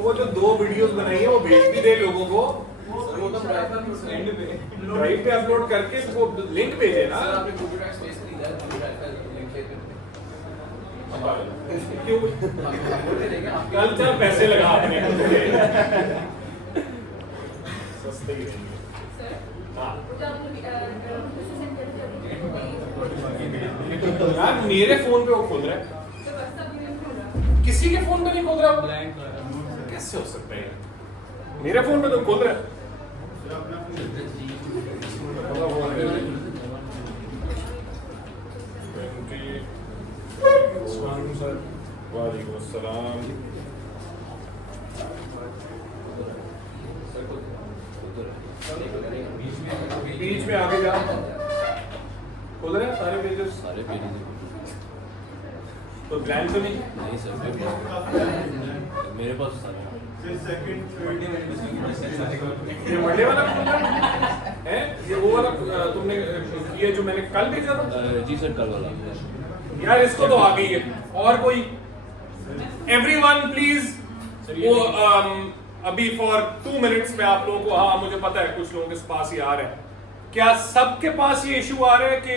तो वो जो 2 वीडियोस बनाई है वो भेज भी दे लोगों को, ड्राइव पे अपलोड करके वो लिंक भेजे ना। क्यों कल चल पैसे लगा आपने सस्ते ही रहेंगे। यार मेरे फोन पे वो खोल रहा है, किसी के फोन पे नहीं खोल रहा, कैसे हो सकता है? मेरे फोन पे तो खोल रहा है। वालेकुम अस्सलाम। बीच में आगे जा, खोल रहे हैं सारे पेजेस, तो ब्लैंक तो नहीं सर मेरे पास ये मंडे वाला है, ये वो वाला तुमने ये जो मैंने कल भेजा था। जी सर कल वाला। यार इसको तो आ गई है, और कोई एवरीवन प्लीज वो अभी फॉर 2 मिनट्स में आप लोगों को, हाँ मुझे पता है कुछ लोगों के पास ही आ रहा है, क्या सबके पास ये इशू आ रहा है कि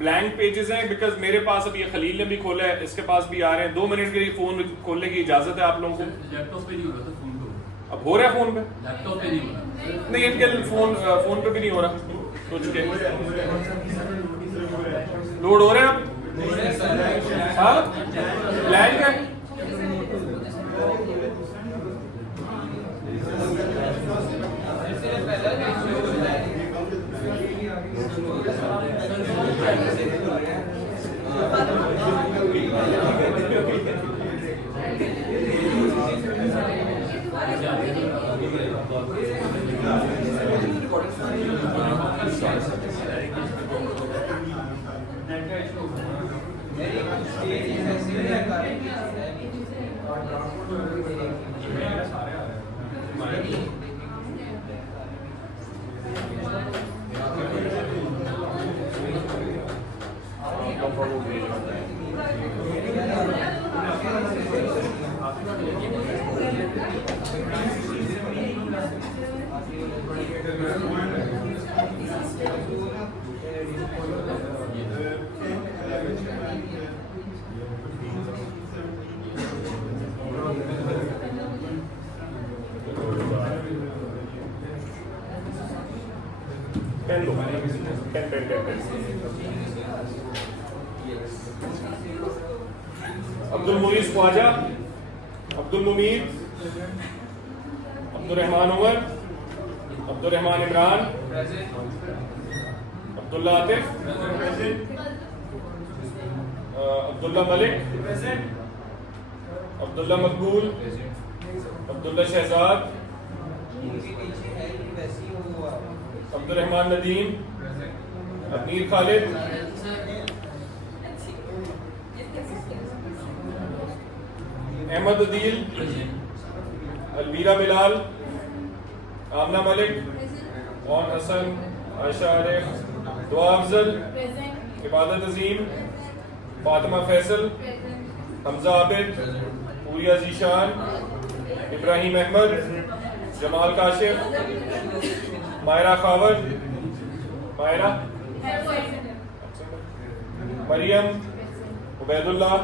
ब्लैंक पेजेस हैं? बिकॉज मेरे पास अभी ये खलील ने भी खोला है, इसके पास भी आ रहे हैं। 2 मिनट के लिए फोन खोलने की इजाजत है आप लोगों को। लैपटॉप पे नहीं हो रहा था, फोन पे अब हो रहा है फोन पे, लैपटॉप पे नहीं हो रहा। नहीं इनके फोन पे भी नहीं हो रहा कुछ के, लोड हो रहे हैं अब। हाँ ब्लैंक है, अब्दुल मुनीस ख्वाजा, अब्दुल मुमीद, अब्दुल रहमान उमर, अब्दुल रहमान इमरान, अब्दुल्ला आतिफ, अब्दुल्ला मलिक, अब्दुल्ला मकबूल, अब्दुल्ला शहजाद, अब्दुल रहमान नदीम, अमीर खालिद, अहमद अदील, अलवीरा बिलाल, आमना मलिक, मौन हसन, आयशा आरिफ, दुआ अफजल, इबादत अजीम, फातिमा फैसल, हमजा आबिद, पूरिया जीशान, इब्राहिम अहमद, जमाल काशिफ, मायरा खावर, मायरा, मरियम, उबैदुल्लाह,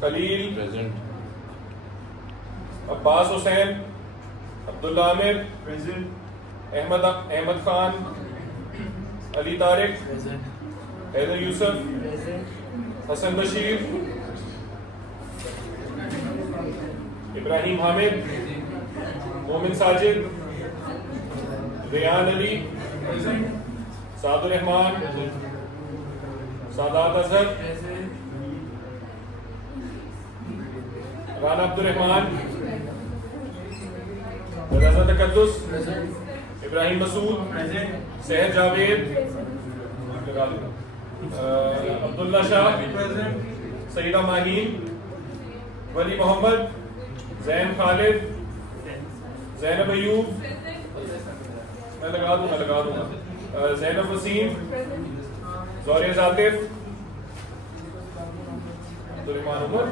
खलील, अब्बास हुसैन, अब्दुल्ला आमिर, अहमद खान, अली तारिक, हैदर यूसुफ, हसन बशीर, इब्राहिम हामिद, मोमिन साजिद, रियान अली, सादुर रहमान, सादात अजहर, राना अब्दुल रहमान, रज़ा तकद्दुस, इब्राहिम मसूद, सहर जावेद, अब्दुल्ला शाह, सईदा माहीन, वली मोहम्मद, जैन खालिद, जैनब अयूब, मैं लगा दूंगा, जैनब वसीम, ज़ौरिया ज़ातिफ, अब्दुल रहमान उमर,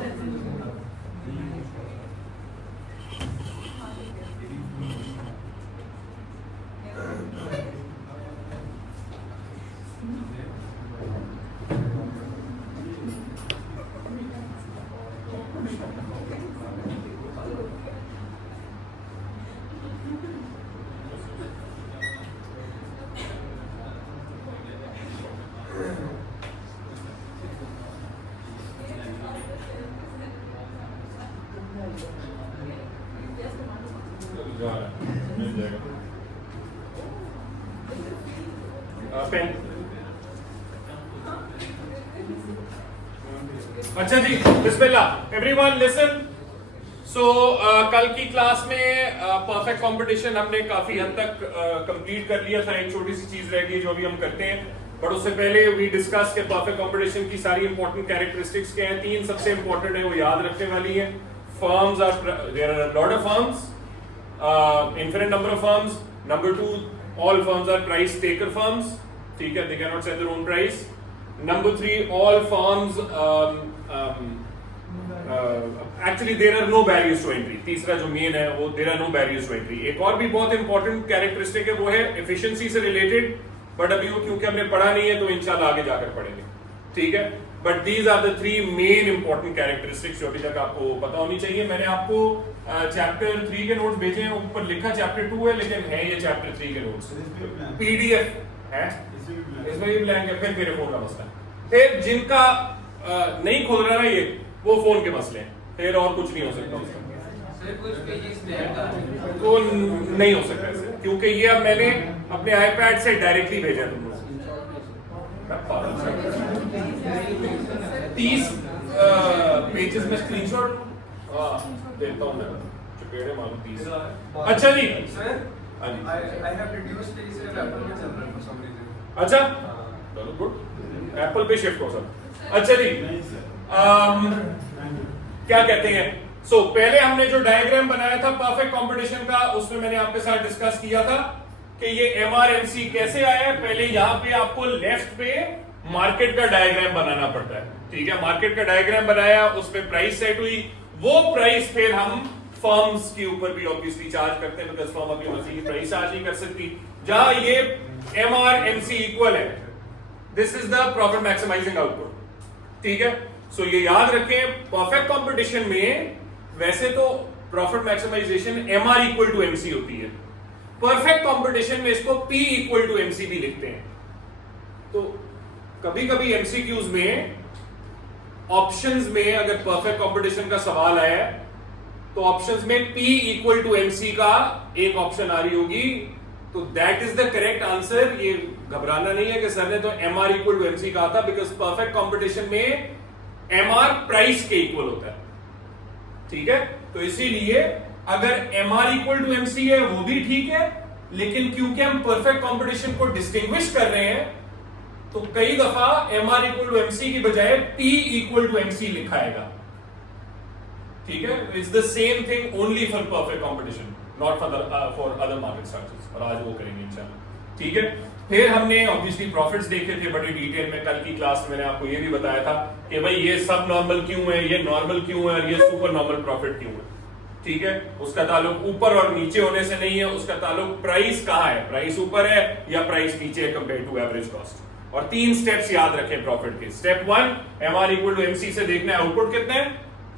पेन। अच्छा जी, बिस्मिल्लाह, एवरीवन लिसन। सो कल की क्लास में परफेक्ट कंपटीशन हमने काफी हद तक कंप्लीट कर लिया था। एक छोटी सी चीज रह गई जो अभी हम करते हैं, बट उससे पहले वी डिस्कस के परफेक्ट कंपटीशन की सारी इंपॉर्टेंट कैरेक्टरिस्टिक्स क्या हैं। 3 सबसे इंपॉर्टेंट है, वो याद रखने वाली है। Firms are, there are lot of firms, infinite number of firms. Number 2, all firms are price taker firms. ठीक है, they cannot set their own price. Number 3, all firms actually there are no barriers to entry. तीसरा जो main है वो there are no barriers to entry. एक और भी बहुत इंपॉर्टेंट कैरेक्टरिस्टिक है, वो है एफिशिएंसी से रिलेटेड, बट अभी वो क्योंकि हमने पढ़ा नहीं है तो इंशाल्लाह आगे जाकर पढ़ेंगे। ठीक है, but these are the 3 main important characteristics जो अभी तक आपको पता होनी चाहिए। मैंने आपको चैप्टर 3 के नोट्स भेजे हैं, ऊपर लिखा चैप्टर 2 है, लेकिन है ये चैप्टर 3 के नोट्स। पीडीएफ है, इसमें भी ब्लैंक है, फिर मेरे फोन का मसला है। फिर जिनका नहीं खुल रहा है ये, वो फोन के मसले हैं, फिर और कुछ नहीं हो सकता उसका। तो नहीं हो सकता ऐसे, क्योंकि ये अब मैंने अपने आईपैड से डायरेक्टली भेजा तुम लोग। 30 पेजेस में स्क्रीनशॉट देता हूं मैं, चपेड़े मारो 30। अच्छा जी, अच्छा चलो गुड, एप्पल पे शिफ्ट हो सर। अच्छा जी, क्या कहते हैं, पहले हमने जो डायग्राम बनाया था परफेक्ट कंपटीशन का, उसमें मैंने आपके साथ डिस्कस किया था कि ये एमआरएमसी कैसे आया है। पहले यहां पे आपको लेफ्ट पे मार्केट का डायग्राम बनाना पड़ता है। ठीक है, मार्केट का डायग्राम बनाया, उसमें प्राइस सेट हुई, वो प्राइस फिर हम फर्म्स के ऊपर भी ऑब्वियसली चार्ज करते हैं, बिकॉज फर्म अपनी मर्जी की प्राइस चार्ज नहीं कर सकती। जहां ये एमआरएमसी इक्वल है, this is the profit maximising output. ठीक है, सो ये याद रखें, परफेक्ट कंपटीशन में वैसे तो profit maximisation MR equal to MC होती है, परफेक्ट कंपटीशन में इसको पी इक्वल टू एमसी भी लिखते हैं। तो कभी कभी एमसीक्यूज में ऑप्शंस में अगर परफेक्ट कंपटीशन का सवाल आया तो ऑप्शंस में P इक्वल टू एमसी का एक ऑप्शन आ रही होगी, तो that is the correct answer. ये घबराना नहीं है कि सर ने तो MR इक्वल टू एमसी कहा था, बिकॉज परफेक्ट कंपटीशन में MR प्राइस के इक्वल होता है। ठीक है, तो इसीलिए अगर MR इक्वल टू एमसी है वो भी ठीक है, लेकिन क्योंकि हम परफेक्ट कंपटीशन को डिस्टिंग्विश कर रहे हैं तो कई दफा MR इक्वल टू एमसी की बजाय P इक्वल टू एमसी लिखाएगा। ठीक है, it's the same thing only for perfect competition, not for other market structures, और आज वो करेंगे इंशाल्लाह। ठीक है, फिर हमने ऑब्वियसली प्रॉफिट्स देखे थे बड़ी डिटेल में। कल की क्लास में मैंने आपको ये भी बताया था कि भाई ये सब नॉर्मल क्यों है, ये नॉर्मल क्यों है और ये सुपर नॉर्मल प्रॉफिट क्यों है। ठीक है, उसका ताल्लुक ऊपर और नीचे होने से नहीं है, उसका ताल्लुक प्राइस कहां है, प्राइस ऊपर है या प्राइस नीचे है कंपेयर टू एवरेज कॉस्ट। और 3 स्टेप्स याद रखें प्रॉफिट के। Step 1 MR equal to MC से देखना है आउटपुट कितना है।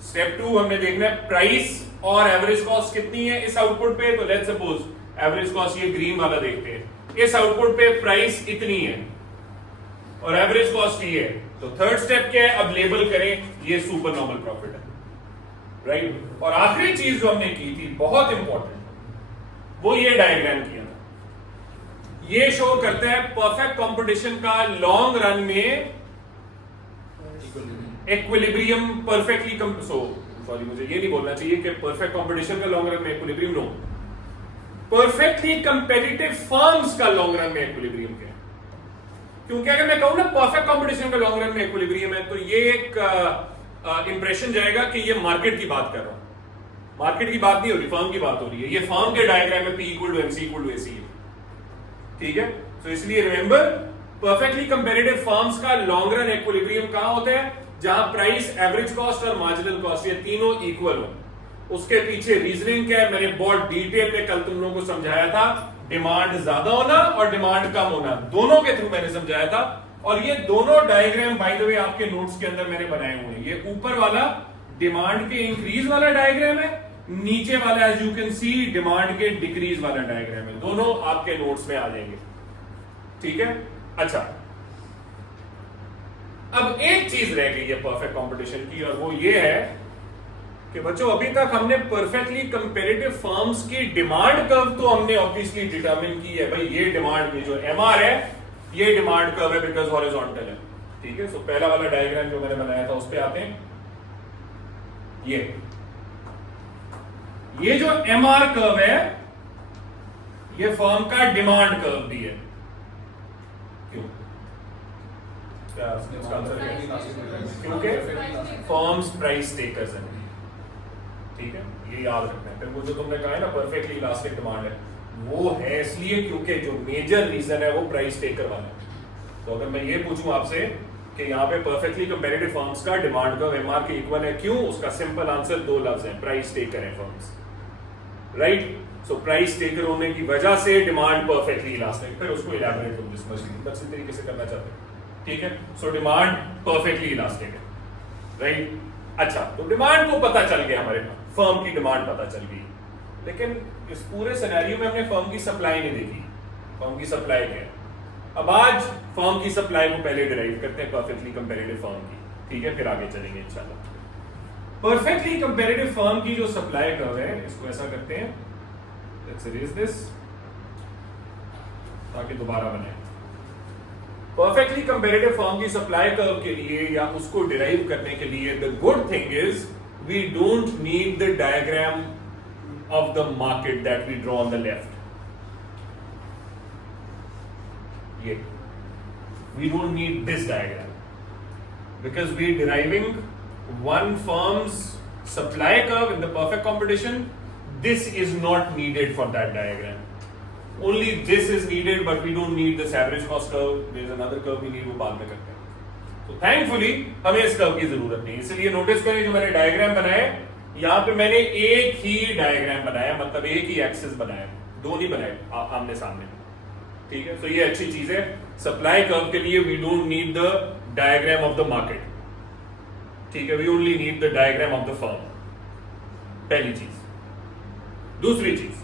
स्टेप 2 हमने देखना है प्राइस और एवरेज कॉस्ट कितनी है इस आउटपुट पे। तो लेट्स सपोज एवरेज कॉस्ट ये ग्रीन वाला देखते हैं, इस आउटपुट पे प्राइस इतनी है और एवरेज कॉस्ट ये है। तो थर्ड स्टेप क्या है, अब लेबल करें ये सुपर नॉर्मल प्रॉफिट है, राइट। और आखिरी चीज जो हमने की थी बहुत इंपॉर्टेंट, वो ये डायग्राम किया था। ये शो करता है परफेक्ट कंपटीशन का लॉन्ग रन में इक्विलिब्रियम परफेक्टली सॉरी मुझे ये नहीं बोलना चाहिए कि परफेक्ट कंपटीशन का लॉन्ग रन में equilibrium, no, perfectly competitive firms का लॉन्ग रन में इक्विलिब्रियम क्या है। क्योंकि अगर मैं कहूं ना परफेक्ट कंपटीशन का लॉन्ग रन में इक्विलिब्रियम है, तो ये एक इंप्रेशन जाएगा कि ये मार्केट की बात कर रहा हूं। मार्केट की बात नहीं हो रही, फर्म की बात हो रही है। ये फर्म के डायग्राम में P equal to MC equal to AC है। ठीक है, तो इसलिए रिमेंबर परफेक्टली कंपेटिटिव फर्म्स का लॉन्ग रन इक्विलिब्रियम कहां होता है, जहां प्राइस, एवरेज कॉस्ट और मार्जिनल कॉस्ट ये तीनों इक्वल हो। उसके पीछे रीजनिंग क्या है मैंने बहुत डिटेल में कल तुम लोगों को समझाया था। डिमांड ज्यादा होना और डिमांड कम होना, दोनों के थ्रू मैंने समझाया था। और ये दोनों डायग्राम बाय द वे आपके नोट्स के अंदर मैंने बनाए हुए हैं। ये ऊपर वाला डिमांड के इंक्रीज वाला डायग्राम है, नीचे वाला as you can see demand के डिक्रीज वाला डायग्राम है। दोनों आपके नोट्स में आ जाएंगे। ठीक है, अच्छा अब एक चीज रह गई है परफेक्ट कंपटीशन की, और वो ये है कि बच्चों अभी तक हमने परफेक्टली कंपेरेटिव फर्म्स की डिमांड कर्व तो हमने ऑब्वियसली डिटरमिन की है। भाई ये डिमांड में जो एमआर है ये डिमांड कर्व है बिकॉज हॉरिजॉन्टल है, ठीक है। सो पहला वाला डायग्राम जो मैंने बनाया था उस पे आते हैं। ये जो एमआर कर्व है ये फर्म का डिमांड कर्व भी है। क्यों? क्या इसका आंसर है? क्योंकि फर्म्स प्राइस टेकर्स हैं, ठीक है, ये याद रखना है। फिर वो जो तुमने कहा है ना परफेक्टली इलास्टिक डिमांड है, वो है इसलिए क्योंकि जो मेजर रीजन है वो प्राइस टेकर वाला है। तो अगर मैं ये पूछूं आपसे कि यहाँ पे परफेक्टली कंपैरेटिव फर्म्स का डिमांड कर्व एमआर के इक्वल है, क्यों? उसका सिंपल आंसर दो लफ्ज है, प्राइस टेकर है firms, right. So price taker होने की वजह से डिमांड परफेक्टली इलास्टिक। फिर उसको इलैबोरेट तुम जिस अच्छी तरीके से करना चाहते हो, ठीक है। सो डिमांड परफेक्टली इलास्टिक है, राइट। अच्छा, तो डिमांड को पता चल गया, हमारे फर्म की डिमांड पता चल गई, लेकिन इस पूरे सिनेरियो में हमने फर्म की सप्लाई नहीं देखी। फर्म की सप्लाई क्या है? अब आज फर्म की सप्लाई को पहले डिराइव करते हैं परफेक्टली कंपैरेटिव फर्म की, ठीक है, फिर आगे चलेंगे इंशाल्लाह। परफेक्टली कंपैरेटिव फर्म की जो सप्लाई कर्व है, इसको ऐसा करते हैं, लेट्स इरेज दिस ताकि दोबारा बने। परफेक्टली कंपैरेटिव फर्म की सप्लाई कर्व के लिए या उसको डिराइव करने के लिए the good thing is we don't need the diagram of the market that we draw on the left. ये we don't need this diagram because we are deriving one firm's supply curve in the perfect competition. This is not needed for that diagram. Only this is needed, but we don't need this average cost curve. There is another curve we need, वो बाद में करते हैं। So thankfully हमें इस curve की जरूरत नहीं, इसलिए नोटिस करें जो मैंने डायग्राम बनाया यहाँ पे मैंने एक ही डायग्राम बनाया, मतलब एक ही एक्सिस बनाया, दो नहीं बनाए आमने सामने, ठीक है। तो ये अच्छी चीज है। सप्लाई कर्व के लिए we don't need the diagram of the market, ठीक है, we only need the diagram of the firm, पहली चीज। दूसरी चीज,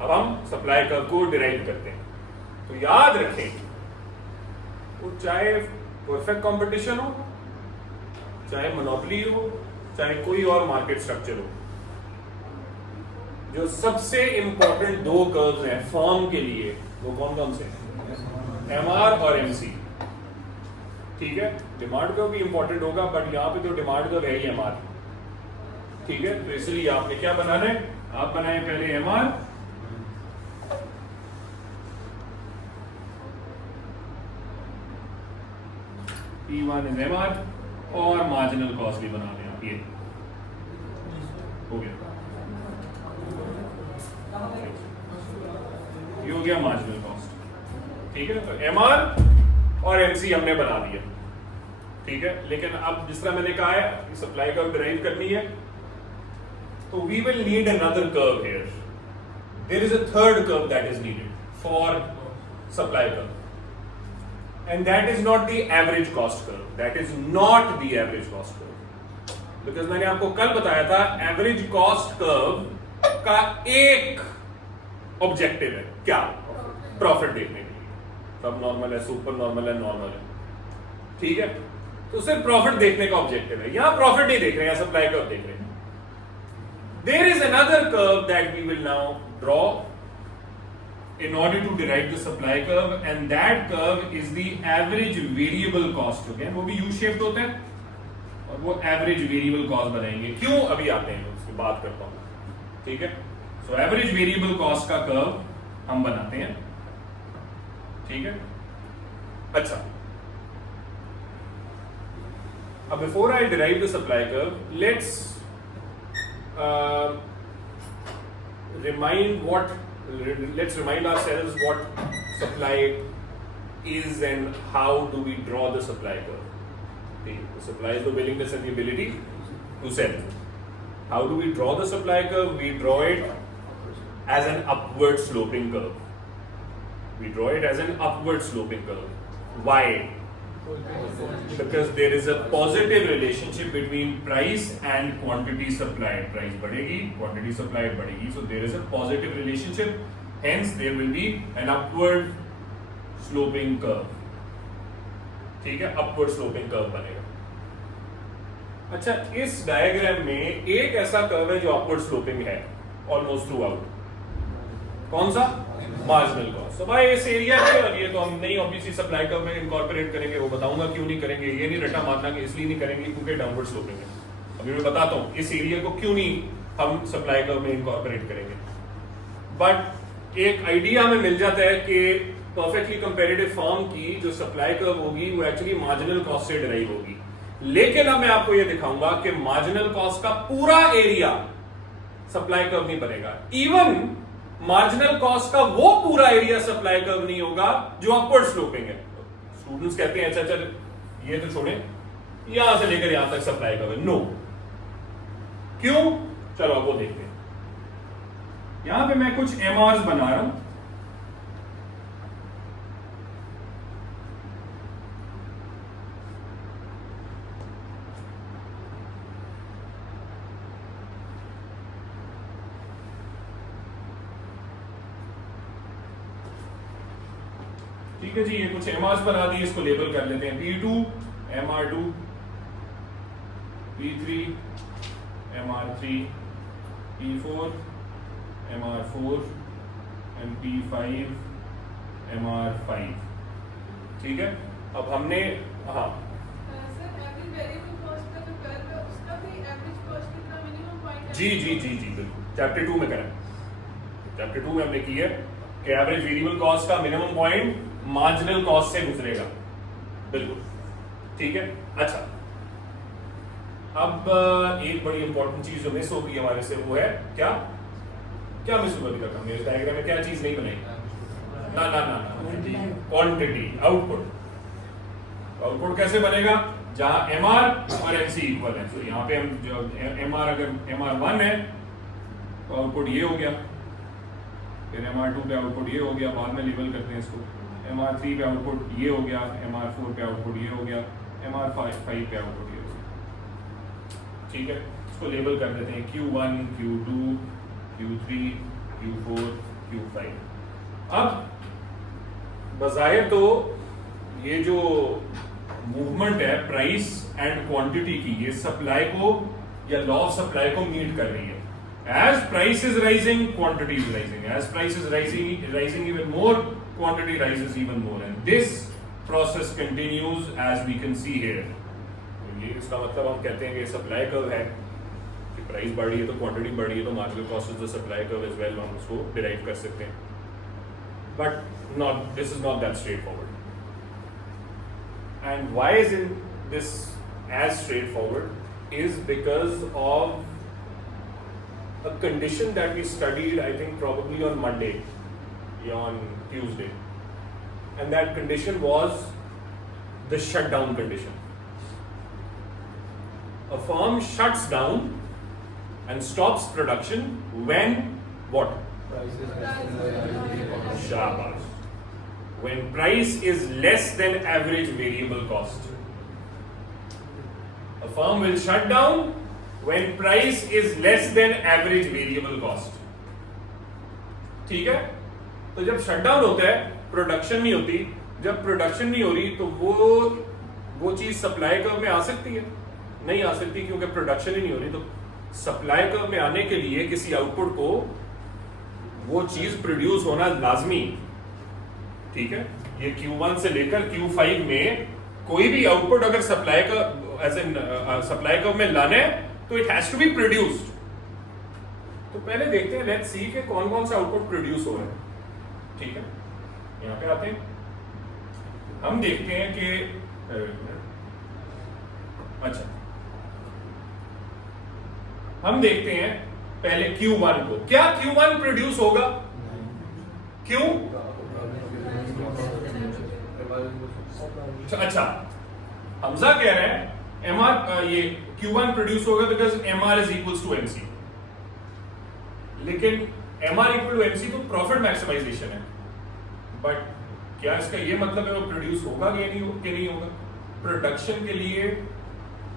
अब हम सप्लाई कर्व को डिराइव करते हैं, तो याद रखें वो चाहे परफेक्ट कंपटीशन हो, चाहे मोनोपोली हो, चाहे कोई और मार्केट स्ट्रक्चर हो, जो सबसे इंपॉर्टेंट दो कर्व्स हैं फर्म के लिए वो कौन कौन से? एमआर और एमसी, ठीक है। डिमांड कर्व भी इंपॉर्टेंट होगा, बट यहां पे तो डिमांड कर्व है ही एमआर, ठीक है। तो इसलिए आपने क्या बनाना है? आप बनाए पहले एमआर, P1 इज एमआर, और मार्जिनल कॉस्ट भी बना दें आप, ये हो गया, ये हो गया मार्जिनल कॉस्ट, ठीक है। तो एमआर और एमसी हमने बना दिया, ठीक है। लेकिन अब जिस तरह मैंने कहा है सप्लाई कर्व डिराइव करनी है, तो we will need another curve here. There is a third curve that is needed for supply curve, and that is not the average cost curve, that is not the average cost curve, because मैंने आपको कल बताया था average cost curve का एक objective है, क्या? Profit देखने के लिए। सब नॉर्मल है, सुपर नॉर्मल है, नॉर्मल है, ठीक है। तो सिर्फ प्रॉफिट देखने का ऑब्जेक्टिव है, यहां प्रॉफिट नहीं देख रहे हैं, सप्लाई कर्व देख रहे हैं। There is another curve that we will now draw in order to derive the supply curve, and that curve is the average variable cost, okay? वो भी U-shaped होता है और वो average variable cost बनाएंगे। क्यों? अभी आते हैं, उसकी बात करता हूं, ठीक है। So average variable cost का curve हम बनाते हैं, ठीक है। अच्छा, अब before I derive the supply curve, let's let's remind ourselves what supply is and how do we draw the supply curve. The supply is the willingness and the ability to sell. How do we draw the supply curve? We draw it as an upward sloping curve. We draw it as an upward sloping curve. Why? Because there is a positive relationship between price and quantity supplied. Price बढ़ेगी, quantity supplied बढ़ेगी, so there is a positive relationship. Hence, there will be an upward sloping curve. ठीक है, upward sloping curve बनेगा। अच्छा, इस diagram में एक ऐसा कर्व है जो upward sloping है almost throughout. कौन सा? Marginal cost. तो भाई इस एरिया में, और ये तो हम नहीं ऑब्वियसली सप्लाई कर्व में इनकॉर्पोरेट करेंगे, वो बताऊंगा क्यों नहीं करेंगे। ये नहीं रटा मारना कि इसलिए नहीं करेंगे क्योंकि डाउनवर्ड स्लोपिंग है। अभी मैं बताता हूं इस एरिया को क्यों नहीं हम सप्लाई कर्व में इनकॉर्पोरेट करेंगे। बट एक आइडिया हमें मिल जाता है कि परफेक्टली कंपेरेटिव फर्म की जो सप्लाई कर्व होगी वो एक्चुअली मार्जिनल कॉस्ट से डिराइव होगी। लेकिन अब मैं आपको ये दिखाऊंगा कि मार्जिनल कॉस्ट का पूरा एरिया सप्लाई कर्व नहीं बनेगा। इवन मार्जिनल कॉस्ट का वो पूरा एरिया सप्लाई कर्व नहीं होगा जो अपवर्ड स्लोपिंग है। स्टूडेंट्स कहते हैं अच्छा अच्छा ये तो छोड़ें, यहां से लेकर यहां तक सप्लाई कर्व है। नो, क्यों? चलो अब वो देखते हैं। यहां पे मैं कुछ एमआरस बना रहा हूं। ठीक है जी, ये कुछ एमआरस बना दिए, इसको लेबल कर लेते हैं P2 MR2, P3 MR3, P4 MR4 and P5 MR5। ठीक है, अब हमने हाँ जी जी जी जी बिल्कुल चैप्टर 2 में करें। चैप्टर 2 में हमने की है कि एवरेज वेरिएबल कॉस्ट का मिनिमम पॉइंट मार्जिनल कॉस्ट से गुजरेगा। बिल्कुल ठीक है। अच्छा, अब एक बड़ी इंपॉर्टेंट चीज जो मिस होगी हमारे से वो है क्या क्या मिस होगा? दिखाता हूं इस डायग्राम में क्या चीज नहीं बनाई। ना ना ना, क्वांटिटी, आउटपुट। आउटपुट कैसे बनेगा? जहां MR और MC इक्वल है। तो यहाँ पे हम जो MR अगर MR1 है तो आउटपुट ये हो गया, फिर MR2 पे आउटपुट ये हो गया, बाद में लेबल करते हैं इसको। MR3 पे आउटपुट ये हो गया, MR4 पे आउटपुट ये हो गया, MR5 पे आउटपुट ये हो गया। ठीक है, इसको लेबल कर देते हैं Q1, Q2, Q3, Q4, Q5। अब बज़ाहिर तो ये जो मूवमेंट है प्राइस एंड क्वांटिटी की, ये सप्लाई को या लॉ ऑफ सप्लाई को मीट कर रही है। As price is rising, quantity is rising. As price is rising even more, quantity rises even more. And this process continues as we can see here. ये इसका मतलब हम कहते हैं कि सप्लाई कर्व है कि प्राइस बढ़ रही है तो क्वांटिटी बढ़ रही है, तो marginal cost is the supply curve as well, हम उसको डिराइव कर सकते हैं। But not, this is not that straightforward. And why is in this as straightforward is because of a condition that we studied, I think probably on Monday or on Tuesday, and that condition was the shutdown condition. A firm shuts down and stops production when what? Shabash. When price is less than average variable cost. A firm will shut down when price is less than average variable cost। ठीक है, तो जब shutdown होता है production नहीं होती, जब production नहीं हो रही तो वो चीज सप्लाई कर्व में आ सकती है? नहीं आ सकती, क्योंकि प्रोडक्शन ही नहीं हो रही। तो सप्लाई कर्व में आने के लिए किसी आउटपुट को वो चीज प्रोड्यूस होना लाजमी। ठीक है, ये Q1 से लेकर Q5 में कोई भी आउटपुट अगर सप्लाई कर्व में लाने तो it has to be produced. तो पहले देखते हैं, लेट्स सी कि कौन कौन सा आउटपुट प्रोड्यूस हो रहा है। ठीक है, यहां पे आते हैं, हम देखते हैं कि अच्छा हम देखते हैं पहले Q1 को। क्या Q1 प्रोड्यूस होगा? क्यों? अच्छा, हमजा कह रहे हैं MR ये Q1 प्रोड्यूस होगा because MR is equals to MC। लेकिन MR इक्वल टू MC तो प्रॉफिट मैक्सिमाइजेशन है, बट क्या इसका ये मतलब है वो प्रोड्यूस होगा कि नहीं होगा? प्रोडक्शन के लिए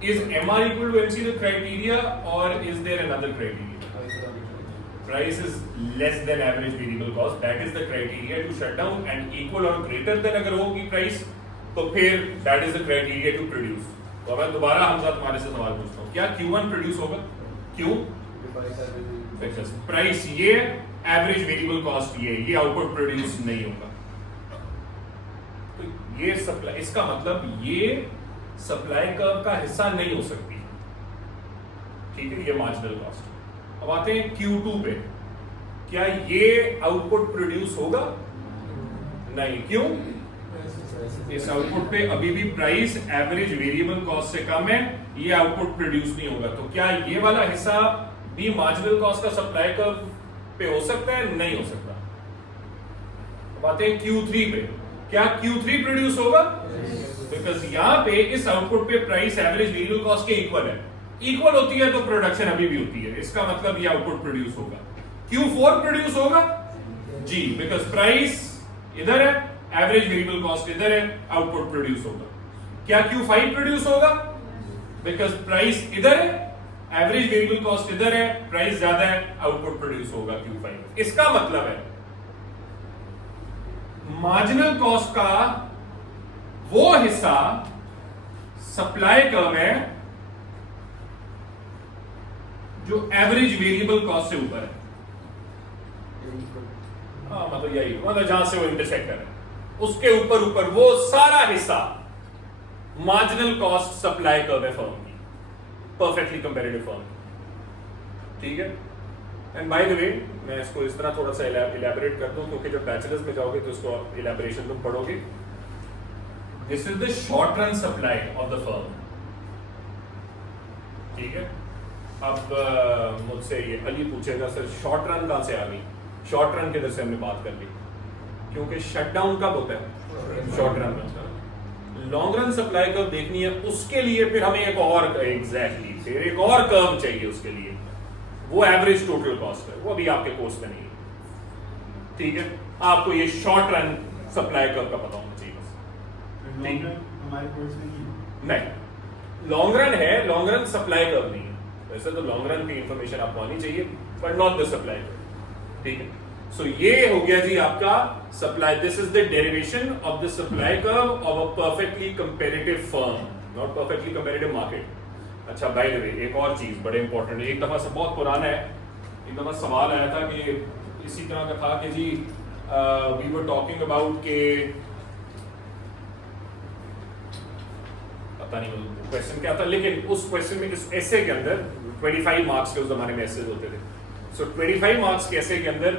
is MR equal to MC the criteria और is there another criteria? Price is less than average variable cost, that is the criteria to shut down, and equal और ग्रेटर देन अगर होगी प्राइस तो फिर that is the criteria to produce. तो मैं दोबारा हमजा तुम्हारे से सवाल पूछता हूँ, क्या Q1 प्रोड्यूस होगा? क्यों? प्राइस ये, एवरेज वेरिएबल कॉस्ट ये आउटपुट प्रोड्यूस नहीं होगा। तो ये सप्लाई, इसका मतलब ये सप्लाई कर्व का हिस्सा नहीं हो सकती, ठीक है, ये मार्जिनल कॉस्ट। अब आते हैं Q2 पे, क्या ये आउटपुट प्रोड्यूस होगा? नहीं। क्यों? इस आउटपुट पे अभी भी प्राइस एवरेज वेरिएबल कॉस्ट से कम है, ये आउटपुट प्रोड्यूस नहीं होगा। तो क्या ये वाला हिस्सा भी मार्जिनल कॉस्ट का सप्लाई कर्व पे हो सकता है? नहीं हो सकता। अब आते हैं Q3 पे, क्या Q3 प्रोड्यूस होगा? बिकॉज यहां पे इस आउटपुट पे प्राइस एवरेज वेरिएबल कॉस्ट के इक्वल है। इक्वल होती है तो प्रोडक्शन अभी भी होती है, इसका मतलब ये आउटपुट प्रोड्यूस होगा। Q4 प्रोड्यूस होगा जी, बिकॉज प्राइस इधर है, एवरेज वेरिएबल कॉस्ट इधर है, आउटपुट प्रोड्यूस होगा। क्या Q5 प्रोड्यूस होगा? बिकॉज प्राइस इधर है, एवरेज वेरिएबल कॉस्ट इधर है, प्राइस ज्यादा है, आउटपुट प्रोड्यूस होगा Q5। इसका मतलब है मार्जिनल कॉस्ट का वो हिस्सा सप्लाई कर्व है जो एवरेज वेरिएबल कॉस्ट से ऊपर है। मतलब यही, मतलब जहां से वो इंटरसेक्ट कर रहे हैं उसके ऊपर वो सारा हिस्सा मार्जिनल कॉस्ट सप्लाई कर्व है फर्म की, परफेक्टली कंपैरेटिव फर्म की, ठीक है। एंड बाय द वे, मैं इसको इस तरह थोड़ा सा इलैबोरेट कर दूं, क्योंकि जब बैचलर्स में जाओगे तो इसको इलैबोरेशन तुम पढ़ोगे। This is the short run supply of the firm, ठीक है। अब मुझसे ये अली पूछेगा, सर शॉर्ट रन कहां से आ गई? शॉर्ट रन के इधर से हमने बात कर ली, क्योंकि शटडाउन कब होता है? शॉर्ट रन में। लॉन्ग रन सप्लाई कर्व देखनी है, उसके लिए फिर हमें एक और फिर एक और कर्व चाहिए उसके लिए, वो एवरेज टोटल कॉस्ट है, वो अभी आपके कोर्स में नहीं है, ठीक है। आपको ये शॉर्ट रन सप्लाई कर्व का पता होना चाहिए बस, ठीक है। हमारे कोर्स में नहीं, लॉन्ग रन है, लॉन्ग रन सप्लाई कर्व नहीं है। वैसे तो लॉन्ग रन की इंफॉर्मेशन आपको आनी चाहिए, but not the supply curve, ठीक है। सो ये हो गया जी आपका supply, this is the derivation of the supply curve of a perfectly comparative firm, not perfectly comparative market. अच्छा, बाय द वे एक और चीज बड़े इंपॉर्टेंट है, एक दफा से बहुत पुराना है, एक दफा सवाल आया था कि इसी तरह का था कि जी वी वर टॉकिंग अबाउट के, पता नहीं क्वेश्चन क्या था, लेकिन उस क्वेश्चन में इस एसे के अंदर 25 मार्क्स के उस जमाने में एसेज होते थे। सो 25 मार्क्स के एसे के अंदर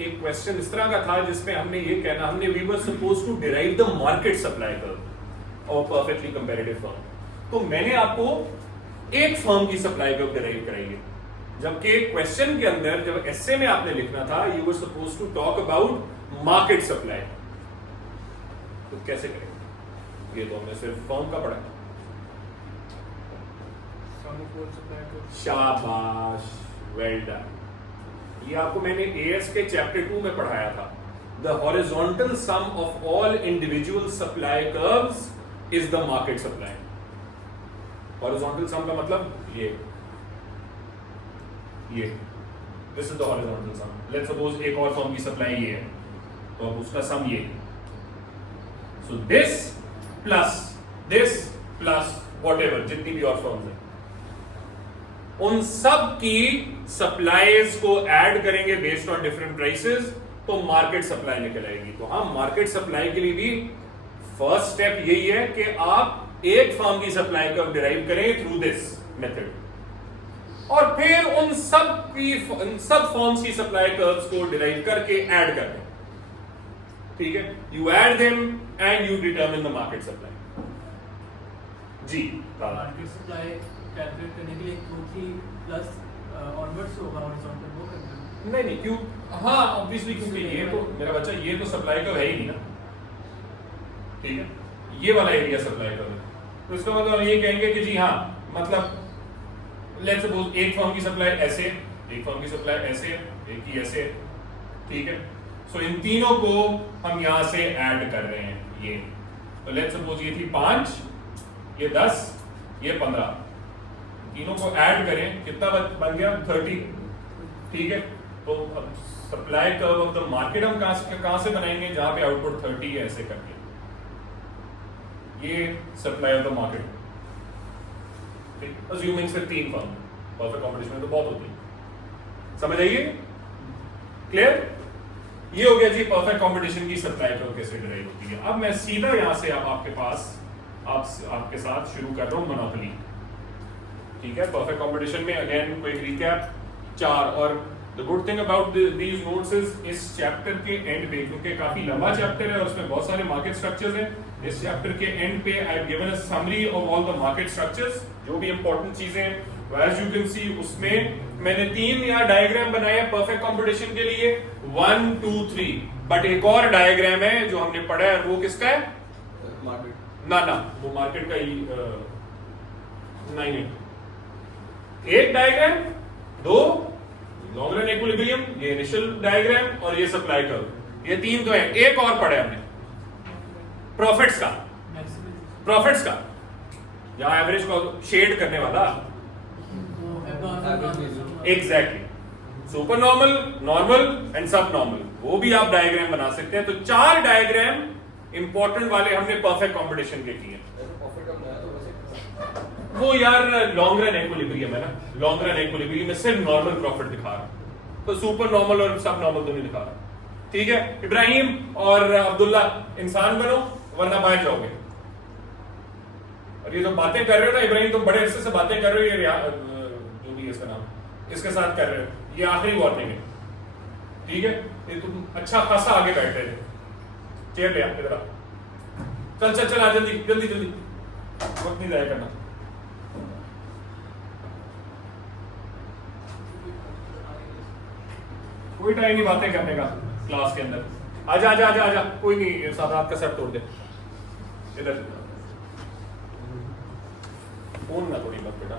एक क्वेश्चन इस तरह का था जिसमें हमने ये कहना, हमने we were suppose to derive the market supply curve of perfectly comparative firm. तो मैंने आपको एक फर्म की सप्लाई कर्व डिराइव कराई है, जबकि क्वेश्चन के अंदर जब एसे में आपने लिखना था you were suppose to talk about market supply. तो कैसे करेंगे? ये तो हमने सिर्फ फर्म का पढ़ा। शाबाश, वेल डन। ये आपको मैंने एएस के चैप्टर 2 में पढ़ाया था। The horizontal sum of all individual supply curves is the market supply. Horizontal sum का मतलब ये this is the horizontal sum. Let's suppose एक और फर्म की सप्लाई ये है, तो अब उसका सम ये, सो दिस प्लस व्हाटएवर जितनी भी और फर्म्स हैं, उन सब की सप्लाईज को ऐड करेंगे बेस्ड ऑन डिफरेंट प्राइसेस, तो मार्केट सप्लाई निकल आएगी। तो हम मार्केट सप्लाई के लिए भी फर्स्ट स्टेप यही है कि आप एक फर्म की सप्लाई कर्व डिराइव करें थ्रू दिस मेथड, और फिर उन सब फर्म्स की सप्लाई कर्व्स को डिराइव करके ऐड कर दें, ठीक है। You add them and you determine the market supply. जी, मार्केट सप्लाई कैलकुलेट करने के लिए Q3 प्लस ऑनवर्ड्स होगा हॉरिजॉन्टल, वो करना नहीं क्यों, हाँ ऑब्वियसली, क्योंकि ये तो मेरा बच्चा ये तो सप्लाई का है ही नहीं ना, ठीक है। ये वाला एरिया सप्लाई का है, तो इसका मतलब हम ये कहेंगे कि जी हाँ, मतलब लेट्स सपोज एक फर्म की सप्लाई ऐसे, एक फर्म की सप्लाई ऐसे, एक की ऐसे, ठीक है। सो इन तीनों को हम यहां से ऐड कर रहे हैं। ये तो लेट्स सपोज ये थी 5, ये 10, ये 15, तीनों को ऐड करें, कितना बन गया? 30, ठीक है। तो अब supply curve of the market हम कहां से बनाएंगे? जहां पे आउटपुट 30 है, ऐसे करके ये supply of the market, assuming सिर्फ 3 फर्म, परफेक्ट कॉम्पिटिशन में तो बहुत होती है, समझ आइए? क्लियर? ये हो गया जी परफेक्ट कंपटीशन की सप्लाई कर्व कैसे डिराइव होती है। अब मैं सीधा यहां से अब आपके पास आपके साथ शुरू कर रहा हूं मोनोपोली। ठीक है, परफेक्ट कंपटीशन में अगेन कोई रिकैप 4। और the good thing about these notes is इस चैप्टर के एंड पे, क्योंकि काफी लंबा चैप्टर है और उसमें बहुत सारे मार्केट स्ट्रक्चर्स हैं, इस चैप्टर के एंड पे I have given a summary of all the market structures, जो भी इंपॉर्टेंट चीजें हैं। एज यू कैन सी उसमें मैंने 3 यहाँ डायग्राम बनाए हैं परफेक्ट कंपटीशन के लिए, 1 2 3। बट एक और डायग्राम है जो हमने पढ़ा है, वो किसका है? ना वो मार्केट का ही नहीं। एक डायग्राम, 2 लॉन्ग रन इक्विलिब्रियम, ये इनिशियल डायग्राम और ये सप्लाई कर्व, ये 3 तो है। एक और पढ़ा है हमने प्रॉफिट्स का, यहां एवरेज को शेड करने वाला। Exactly, super normal, normal and सब नॉर्मल, वो भी आप डायग्राम बना सकते हैं। तो 4 डायग्राम इंपॉर्टेंट वाले हमने परफेक्ट कंपटीशन के किए। वो यार लॉन्ग रन इक्विलिब्रियम है ना, लॉन्ग रन इक्विलिब्रियम में सिर्फ नॉर्मल प्रॉफिट दिखा रहा, तो सुपर नॉर्मल और सब नॉर्मल तो नहीं दिखा रहा। ठीक है, इब्राहिम और अब्दुल्ला इंसान बनो वरना बाहर जाओगे। और ये जो बातें कर रहे हो ना इब्राहिम, तुम बड़े अरसे से बातें कर रहे हो, ये जो भी इसका नाम, इसके साथ कर रहे हो, ये आखिरी वार्निंग है। ठीक है, ये तुम अच्छा खासा आगे बैठे थे। चेयर ले आप इधर आ, चल आ जल्दी जल्दी जल्दी, वक्त नहीं जाया करना। कोई टाइम नहीं बातें करने का क्लास के अंदर। आजा आजा आजा आजा, कोई नहीं सादात का सर तोड़ दे। इधर फोन ना थोड़ी मत बेटा,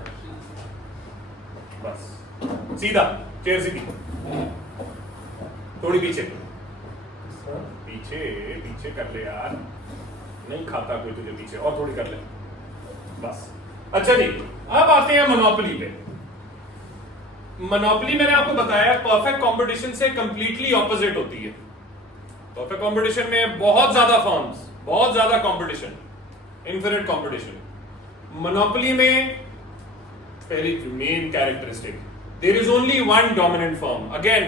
बस सीधा, चेयर सीधी, थोड़ी पीछे पीछे पीछे कर ले यार, नहीं खाता कोई तुझे पीछे, और थोड़ी कर ले बस। अच्छा जी, अब आते हैं मोनोपोली पे। मोनोपोली मैंने आपको बताया परफेक्ट कंपटीशन से कंप्लीटली ऑपोजिट होती है। परफेक्ट कंपटीशन में बहुत ज्यादा फर्म्स, बहुत ज्यादा कंपटीशन, इन्फिनिट कंपटीशन। मोनोपोली में पहली main characteristic, there is only one dominant firm. Again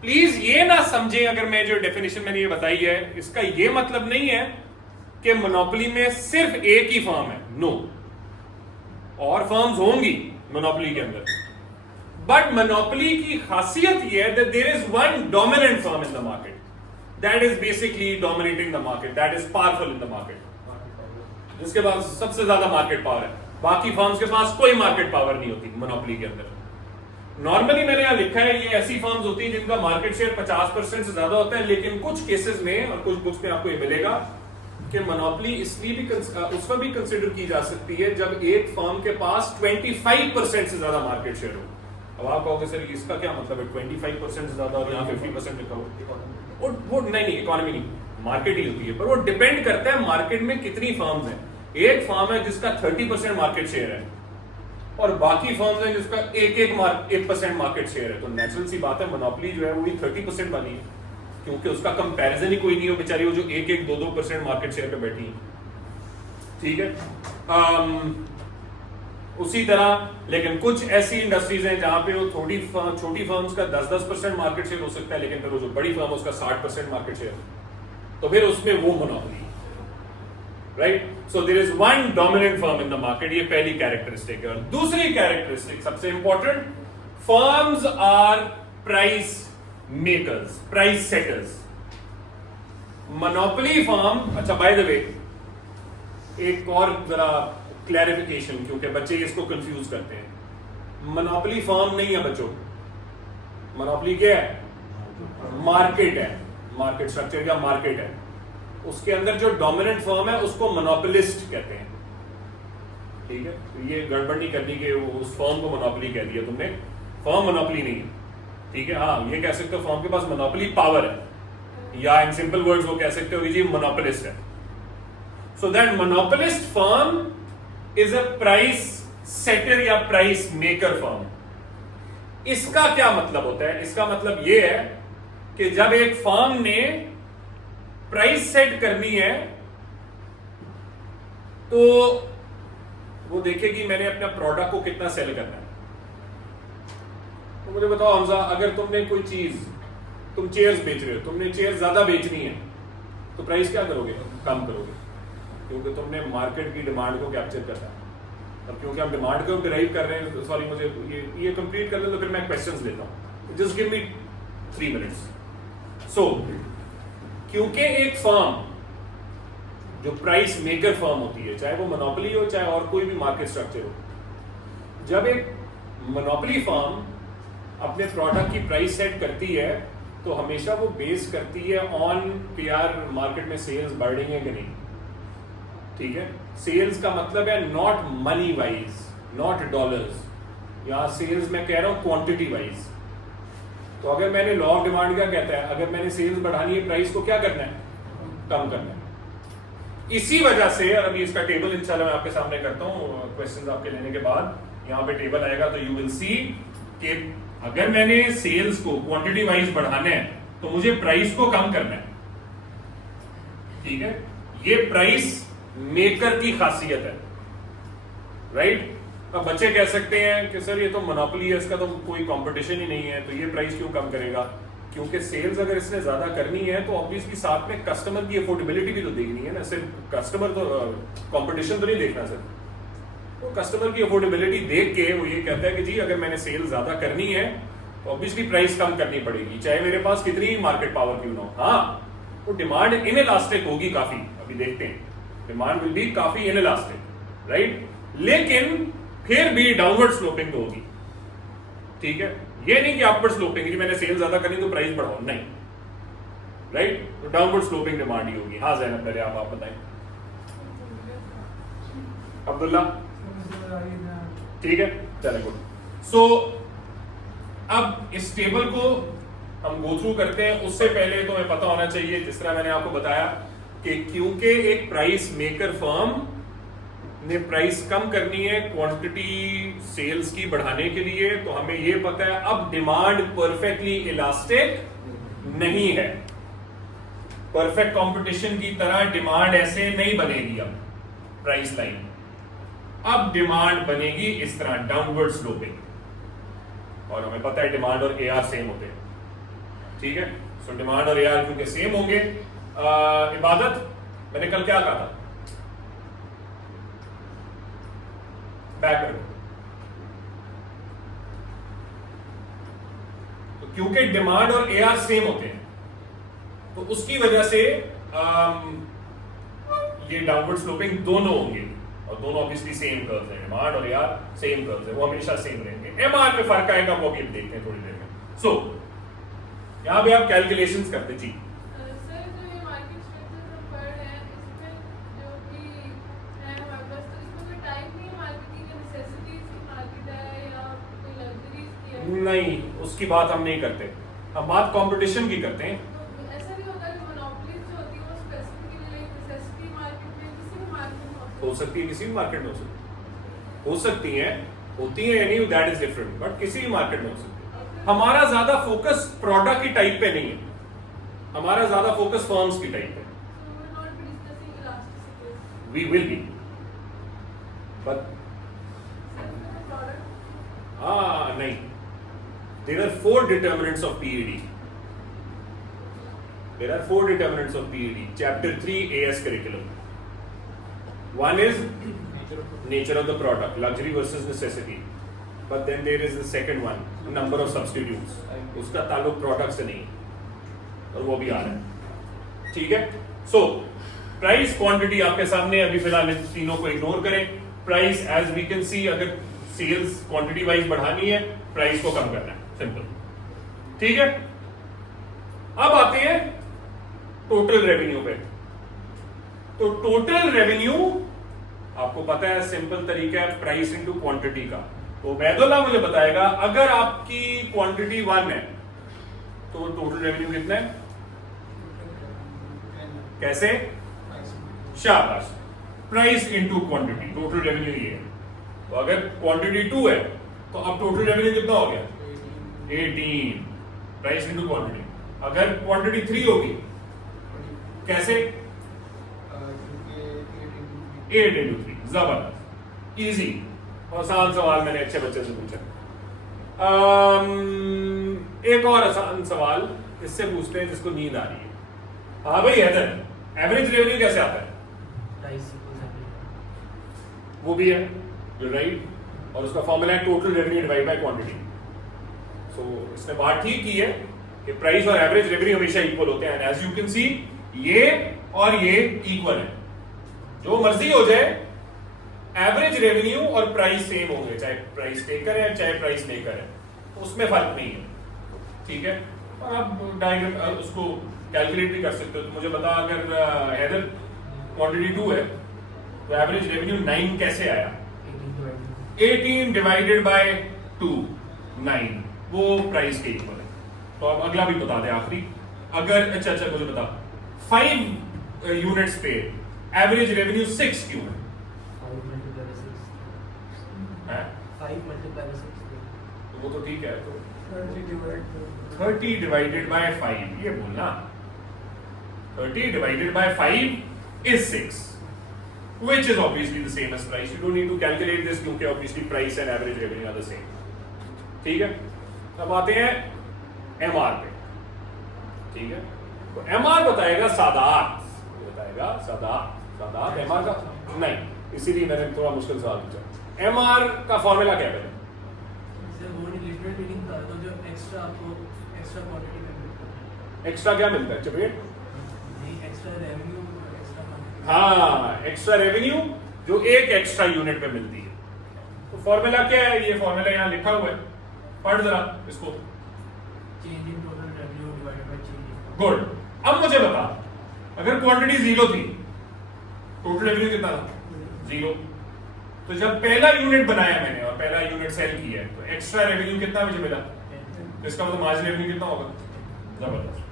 please ये ना समझें, अगर मैं जो डेफिनेशन मैंने ये बताई है, इसका ये मतलब नहीं है कि मोनोपोली में सिर्फ एक ही फर्म है। नो, और फर्म्स होंगी मोनोपोली के अंदर, बट मोनोपोली की खासियत ये है that there is one dominant firm in the market, that is basically dominating the market, that is powerful in the market, जिसके पास सबसे ज्यादा मार्केट पावर है। बाकी फर्म्स के पास कोई मार्केट पावर नहीं होती मोनोपोली के अंदर। नॉर्मली मैंने यहां लिखा है, ये ऐसी फर्म्स होती है जिनका मार्केट शेयर 50% से ज्यादा होता है, लेकिन कुछ केसेस में और कुछ बुक्स में आपको ये मिलेगा कि मोनोपोली इसलिए भी उसमें भी कंसिडर की जा सकती है जब एक फर्म के पास 25% से ज्यादा मार्केट शेयर हो। अब आप कहोगे सर इसका क्या मतलब है, 25% से ज्यादा और यहाँ 50% लिखा हो। वो नहीं, इकोनॉमी नहीं, मार्केट ही होती है, पर वो डिपेंड करता है मार्केट में कितनी फर्म्स हैं। एक फर्म है जिसका 30% मार्केट शेयर है और बाकी फर्म्स हैं जिसका 1% मार्केट शेयर है, तो नेचुरल सी बात है मोनोपोली जो है वो भी 30% वाली है, क्योंकि उसका कंपैरिजन ही कोई नहीं हो बेचारी, वो जो 1-2% मार्केट शेयर पे बैठी है। ठीक है, उसी तरह लेकिन कुछ ऐसी इंडस्ट्रीज हैं जहां पे वो छोटी फर्म्स का 10% मार्केट शेयर हो सकता है, लेकिन फिर वो जो बड़ी फर्म है उसका 60% मार्केट शेयर, तो फिर उसमें वो monopoly, right. So there is one dominant firm in the market, ये पहली कैरेक्टरिस्टिक है। और दूसरी कैरेक्टरिस्टिक सबसे important, firms are price makers, price setters. Monopoly firm, अच्छा बाय द वे एक और जरा क्लैरिफिकेशन, क्योंकि बच्चे इसको कंफ्यूज करते हैं। मोनोपोली फर्म नहीं है बच्चों, मोनोपोली क्या है? मार्केट है, मार्केट स्ट्रक्चर का मार्केट है, उसके अंदर जो डोमिनेंट फर्म है उसको मोनोपोलिस्ट कहते हैं। ठीक है, तो ये गड़बड़ नहीं करनी कि उस फर्म को मोनोपोली कह दिया तुमने, फर्म मोनोपोली नहीं है। ठीक है, हाँ ये कह सकते हो फर्म के पास मोनोपोली पावर है, या इन सिंपल वर्ड्स वो कह सकते हो कि जी मोनोपोलिस्ट है। So that monopolist firm is a price setter या प्राइस मेकर फर्म। इसका क्या मतलब होता है? इसका मतलब यह है कि जब एक फर्म ने प्राइस सेट करनी है तो वो देखेगी मैंने अपना प्रोडक्ट को कितना सेल करना है। तो मुझे बताओ हमजा, अगर तुमने कोई चीज, तुम चेयर्स बेच रहे हो, तुमने चेयर्स ज्यादा बेचनी है तो प्राइस क्या करोगे? कम करोगे, क्योंकि तुमने मार्केट की डिमांड को कैप्चर करना है। अब क्योंकि हम डिमांड को डिराइव कर रहे हैं, सॉरी मुझे ये कंप्लीट कर ले तो फिर मैं क्वेश्चंस लेता हूँ। Just give me 3 minutes. So क्योंकि एक फर्म जो प्राइस मेकर फर्म होती है, चाहे वो मोनोपोली हो चाहे और कोई भी मार्केट स्ट्रक्चर हो, जब एक मोनोपोली फर्म अपने प्रोडक्ट की प्राइस सेट करती है तो हमेशा वो बेस करती है ऑन कि यार मार्केट में सेल्स बढ़ रही है कि नहीं। ठीक है, सेल्स का मतलब है not money wise, not dollars, यहां सेल्स मैं कह रहा हूं क्वांटिटी वाइज। तो अगर मैंने लॉ ऑफ डिमांड क्या कहता है, अगर मैंने सेल्स बढ़ानी है प्राइस को क्या करना है? कम करना है। इसी वजह से, और अभी इसका टेबल इंशाल्लाह मैं आपके सामने करता हूं क्वेश्चंस आपके लेने के बाद, यहां पे टेबल आएगा तो यू विल सी कि अगर मैंने सेल्स को क्वांटिटी वाइज बढ़ाना है तो मुझे प्राइस को कम करना है। ठीक है, ये प्राइस मेकर की खासियत है, राइट? अब बच्चे कह सकते हैं कि सर ये तो मोनोपोली है, इसका तो कोई कंपटीशन ही नहीं है, तो ये प्राइस क्यों कम करेगा? क्योंकि सेल्स अगर इसने ज्यादा करनी है तो ऑब्वियसली साथ में कस्टमर की अफोर्डेबिलिटी भी तो देखनी है ना, सिर्फ कस्टमर तो कंपटीशन तो नहीं देखना सर। तो कस्टमर की अफोर्डेबिलिटी देख के वो ये कहता है कि जी अगर मैंने सेल ज्यादा करनी है तो ऑब्वियसली प्राइस कम करनी पड़ेगी, चाहे मेरे पास कितनी ही मार्केट पावर क्यों ना हो। हाँ, तो डिमांड इनइलास्टिक होगी काफी, अभी देखते हैं, डिमांड विल बी काफी इनइलास्टिक, राइट? लेकिन फिर भी डाउनवर्ड स्लोपिंग तो होगी। ठीक है, ये नहीं कि अपवर्ड स्लोपिंग, कि मैंने सेल ज्यादा करनी तो प्राइस बढ़ाओ, नहीं, राइट? तो डाउनवर्ड स्लोपिंग डिमांड ही होगी। हाँ ज़ैनब, पहले आप बताएं। अब्दुल्ला, ठीक है, चले गुड। सो अब इस टेबल को हम गो थ्रू करते हैं। उससे पहले तो हमें पता होना चाहिए, जिस तरह मैंने आपको बताया, कि क्योंकि एक प्राइस मेकर फर्म ने प्राइस कम करनी है क्वांटिटी सेल्स की बढ़ाने के लिए, तो हमें यह पता है अब डिमांड परफेक्टली इलास्टिक नहीं है। परफेक्ट कंपटीशन की तरह डिमांड ऐसे नहीं बनेगी अब प्राइस लाइन, अब डिमांड बनेगी इस तरह डाउनवर्ड स्लोपिंग, और हमें पता है डिमांड और एआर सेम होते हैं। ठीक है, सो डिमांड और एआर क्योंकि सेम होंगे, इबादत मैंने कल क्या कहा था? बैक करो। तो क्योंकि डिमांड और एआर सेम होते हैं तो उसकी वजह से ये डाउनवर्ड स्लोपिंग दोनों होंगे, और दोनों ऑब्वियसली सेम कर्व्स हैं, डिमांड और एआर सेम कर्व्स हैं, वो हमेशा सेम रहेंगे। एमआर में फर्क आएगा, वो भी देखते हैं थोड़ी देर में। सो यहां पे आप कैलकुलेशंस करते जी। नहीं, उसकी बात हम नहीं करते, हम बात कंपटीशन की करते हैं। ऐसा नहीं होता कि मोनोपोलीज जो होती है वो स्पेसिफिकली नेसेसिटी मार्केट में किसी भी मार्केट में हो सकती है, किसी भी मार्केट में हो सकती हैं, होती है यानी दैट इज डिफरेंट, बट किसी भी मार्केट में हो सकती है। हमारा ज्यादा फोकस प्रोडक्ट की टाइप पे नहीं है, हमारा ज्यादा फोकस फर्म्स की टाइप पे। वी विल बी, बट नहीं, there are 4 determinants of PED. There are 4 determinants of PED. Chapter 3 AS curriculum. One is nature of the product, luxury versus necessity. But then there is the second one, number of substitutes. उसका ताल्लुक product से नहीं, और वो भी आ रहा है। ठीक है, सो प्राइस क्वांटिटी आपके सामने, अभी फिलहाल इन तीनों को इग्नोर करें। Price as we can see, अगर सेल्स क्वांटिटी वाइज बढ़ानी है, प्राइस को कम करना है, सिंपल। ठीक है, अब आते हैं टोटल रेवेन्यू पे। तो टोटल रेवेन्यू आपको पता है सिंपल तरीका है प्राइस इनटू क्वांटिटी का। तो वैदुल्ला मुझे बताएगा, अगर आपकी क्वांटिटी 1 है तो टोटल रेवेन्यू कितना है? कैसे? शाबाश, price into quantity, total revenue ये है। तो अगर क्वांटिटी 2 है तो अब टोटल रेवेन्यू कितना हो गया? 18, प्राइस इनटू क्वांटिटी। अगर क्वांटिटी 3 होगी, कैसे? 8 into 3, जबरदस्त, इजी, आसान सवाल मैंने अच्छे बच्चे से पूछा। एक और आसान सवाल इससे पूछते हैं जिसको नींद आ रही है। हाँ भाई हैदर, एवरेज रेवेन्यू कैसे आता है? वो भी है, यू राइट, और उसका फॉर्मूला है total revenue divide by quantity. So इसने बात ठीक की है कि प्राइस और एवरेज रेवेन्यू हमेशा इक्वल होते हैं। एज यू कैन सी ये और ये इक्वल है, जो मर्जी हो जाए एवरेज रेवेन्यू और प्राइस सेम होंगे, चाहे प्राइस टेकर है चाहे प्राइस मेकर है, उसमें फर्क नहीं है। ठीक है, और आप डायग्राम उसको कैलकुलेट भी कर सकते हो। तो मुझे बता, अगर हैदर क्वांटिटी 2 है तो एवरेज रेवेन्यू 9 कैसे आया? 18 डिवाइडेड बाय 2, 9, वो प्राइस के इक्वल है। तो अब अगला भी बता दे आखिरी, अगर अच्छा मुझे बता 5 यूनिट्स पे एवरेज रेवेन्यू 6 क्यों है? 5 मल्टीप्लाई बाय 6, तो वो तो ठीक है, तो 30 डिवाइडेड बाय 5 ये बोलना, 30 divided by 5 is 6, which is obviously the same as price. You don't need to calculate this क्योंकि obviously price and average revenue are the same. ठीक है, अब आते हैं MR पे। ठीक है, तो MR बताएगा सादात, MR का नहीं, इसीलिए मैंने थोड़ा मुश्किल सवाल पूछा। MR का फॉर्मूला क्या है? तो जो एक्स्ट्रा आपको एक्स्ट्रा क्वांटिटी में मिलता है, एक्स्ट्रा क्या मिलता है? चपेट, एक्स्ट्रा रेवेन्यू, एक्स्ट्रा, हाँ, एक्स्ट्रा रेवेन्यू जो एक एक्स्ट्रा यूनिट पे मिलती है। तो फॉर्मूला क्या है? ये फॉर्मूला यहाँ लिखा हुआ है, पढ़ जरा इसको। Change in total revenue divided by change in. Good, अब मुझे बता, अगर क्वांटिटी 0 थी, टोटल रेवेन्यू कितना था? 0। तो जब पहला यूनिट बनाया मैंने और पहला यूनिट सेल किया है, तो एक्स्ट्रा रेवेन्यू कितना मुझे मिला? तो इसका मतलब मार्जिन रेवेन्यू कितना होगा? जबरदस्त।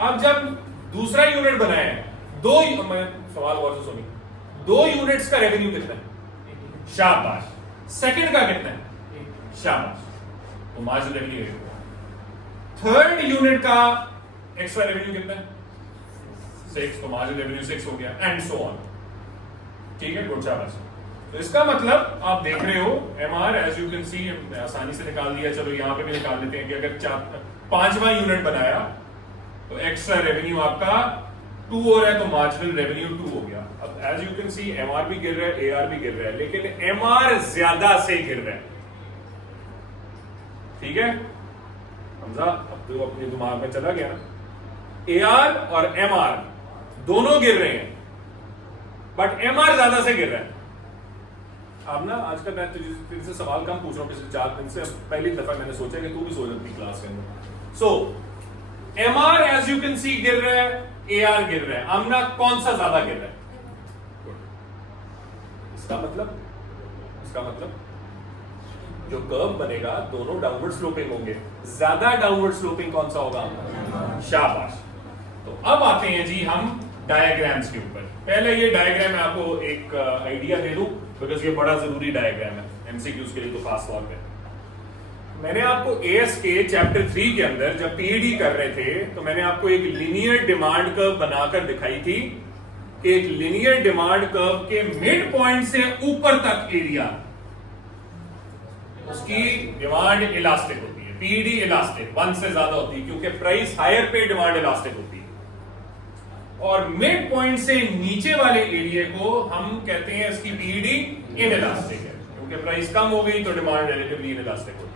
अब जब दूसरा यूनिट बनाया है, मैं सवाल और से सुनिए, 2 यूनिट्स का रेवेन्यू कितना है? शाबाश। सेकंड का कितना है? शाबाश, तो मार्जिन रेवेन्यू 8। थर्ड यूनिट का एक्स्ट्रा रेवेन्यू कितना है? 6, तो मार्जिन रेवेन्यू 6 हो गया, एंड सो ऑन। ठीक है, गुड, शाबाश। तो इसका मतलब आप देख रहे हो MR, as you can see, आसानी से निकाल दिया। चलो यहां पे भी निकाल लेते हैं कि अगर 5वां यूनिट बनाया तो एक्स्ट्रा रेवेन्यू आपका 2 हो रहा है, तो मार्जिनल रेवेन्यू 2 हो गया। अब as you can see MR भी गिर रहा है, AR भी गिर रहा है, लेकिन MR ज्यादा से गिर रहा है। ठीक है हमजा, अब तो अपने दिमाग में चला गया ना। AR और MR दोनों गिर रहे हैं, बट MR ज्यादा से गिर रहा है। अब ना आजकल मैं तुझसे सवाल कम पूछ रहा हूँ, पिछले 4 दिन से पहली दफा मैंने सोचा कि तू भी सो जाती क्लास के अंदर। So MR as you can see गिर रहा है, AR गिर रहा है, आमना कौन सा ज्यादा गिर रहा है? इसका मतलब जो कर्व बनेगा दोनों डाउनवर्ड स्लोपिंग होंगे, ज्यादा डाउनवर्ड स्लोपिंग कौन सा होगा? शाबाश। तो अब आते हैं जी हम डायग्राम्स के ऊपर। पहले ये डायग्राम मैं आपको एक आइडिया दे दूं, बिकॉज ये बड़ा जरूरी डायग्राम है एमसीक्यूज के लिए, तो फास्ट सॉल्व है। मैंने आपको एएस के चैप्टर 3 के अंदर जब पीईडी कर रहे थे, तो मैंने आपको एक लिनियर डिमांड कर्व बनाकर दिखाई थी कि एक लिनियर डिमांड कर्व के मिड पॉइंट से ऊपर तक एरिया, उसकी डिमांड इलास्टिक होती है। पीईडी इलास्टिक 1 से ज्यादा होती है, क्योंकि प्राइस हायर पे डिमांड इलास्टिक होती है। और मिड पॉइंट से नीचे वाले एरिया को हम कहते हैं इसकी पीईडी इनइलास्टिक है, क्योंकि प्राइस कम हो गई तो डिमांड रिलेटिवली इनइलास्टिक होती है।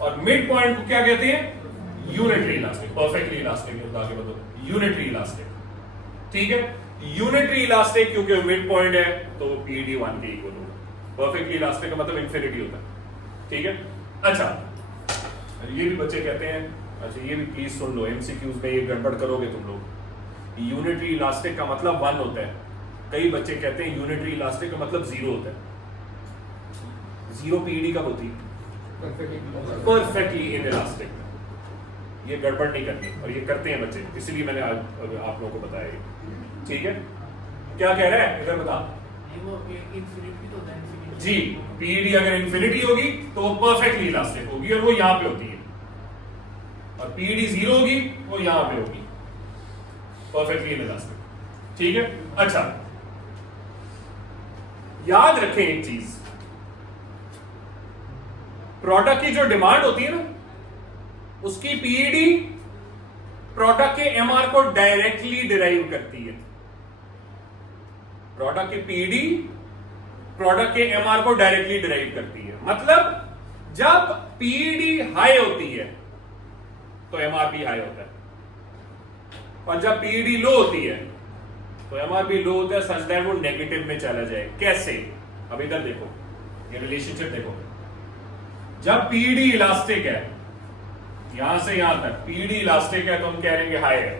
और मिड पॉइंट को क्या कहते हैं? Unitary elastic. परफेक्टली इलास्टिक होता है, मतलब यूनिटरी इलास्टिक। ठीक है, यूनिटरी इलास्टिक क्योंकि मिड पॉइंट है तो पीईडी 1 के इक्वल होगा। परफेक्टली इलास्टिक का मतलब इंफिनिटी होता है। ठीक है, अच्छा ये भी बच्चे कहते हैं, अच्छा ये भी प्लीज सुन लो, एमसीक्यूज में ये गड़बड़ करोगे तुम लोग। यूनिटरी इलास्टिक का मतलब 1 होता है, कई बच्चे कहते हैं यूनिटरी इलास्टिक का मतलब 0 होता है। 0 पीईडी कब होती है? Perfectly inelastic. ये गड़बड़ नहीं करनी, और ये करते हैं बच्चे, इसलिए मैंने आज आप लोगों को बताया। ठीक है, क्या कह रहा है इधर बता जी। पीईडी अगर इंफिनिटी होगी तो वो परफेक्टली इलास्टिक होगी, और वो यहां पे होती है। और पीईडी 0 होगी, वो यहां पे होगी, परफेक्टली इनइलास्टिक। ठीक है, अच्छा याद रखें एक चीज, प्रोडक्ट की जो डिमांड होती है ना, उसकी पीईडी प्रोडक्ट के एमआर को डायरेक्टली डिराइव करती है। प्रोडक्ट की पीईडी प्रोडक्ट के एमआर को डायरेक्टली डिराइव करती है। मतलब जब पीईडी हाई होती है तो एमआर भी हाई होता है, और जब पीईडी लो होती है तो एमआर भी लो होता है, सच दैट वो नेगेटिव में चला जाए। कैसे? अब इधर देखो, ये रिलेशनशिप देखो। जब पीईडी इलास्टिक है, यहां से यहां तक पीईडी इलास्टिक है तो हम कह रहे हैं हाई है।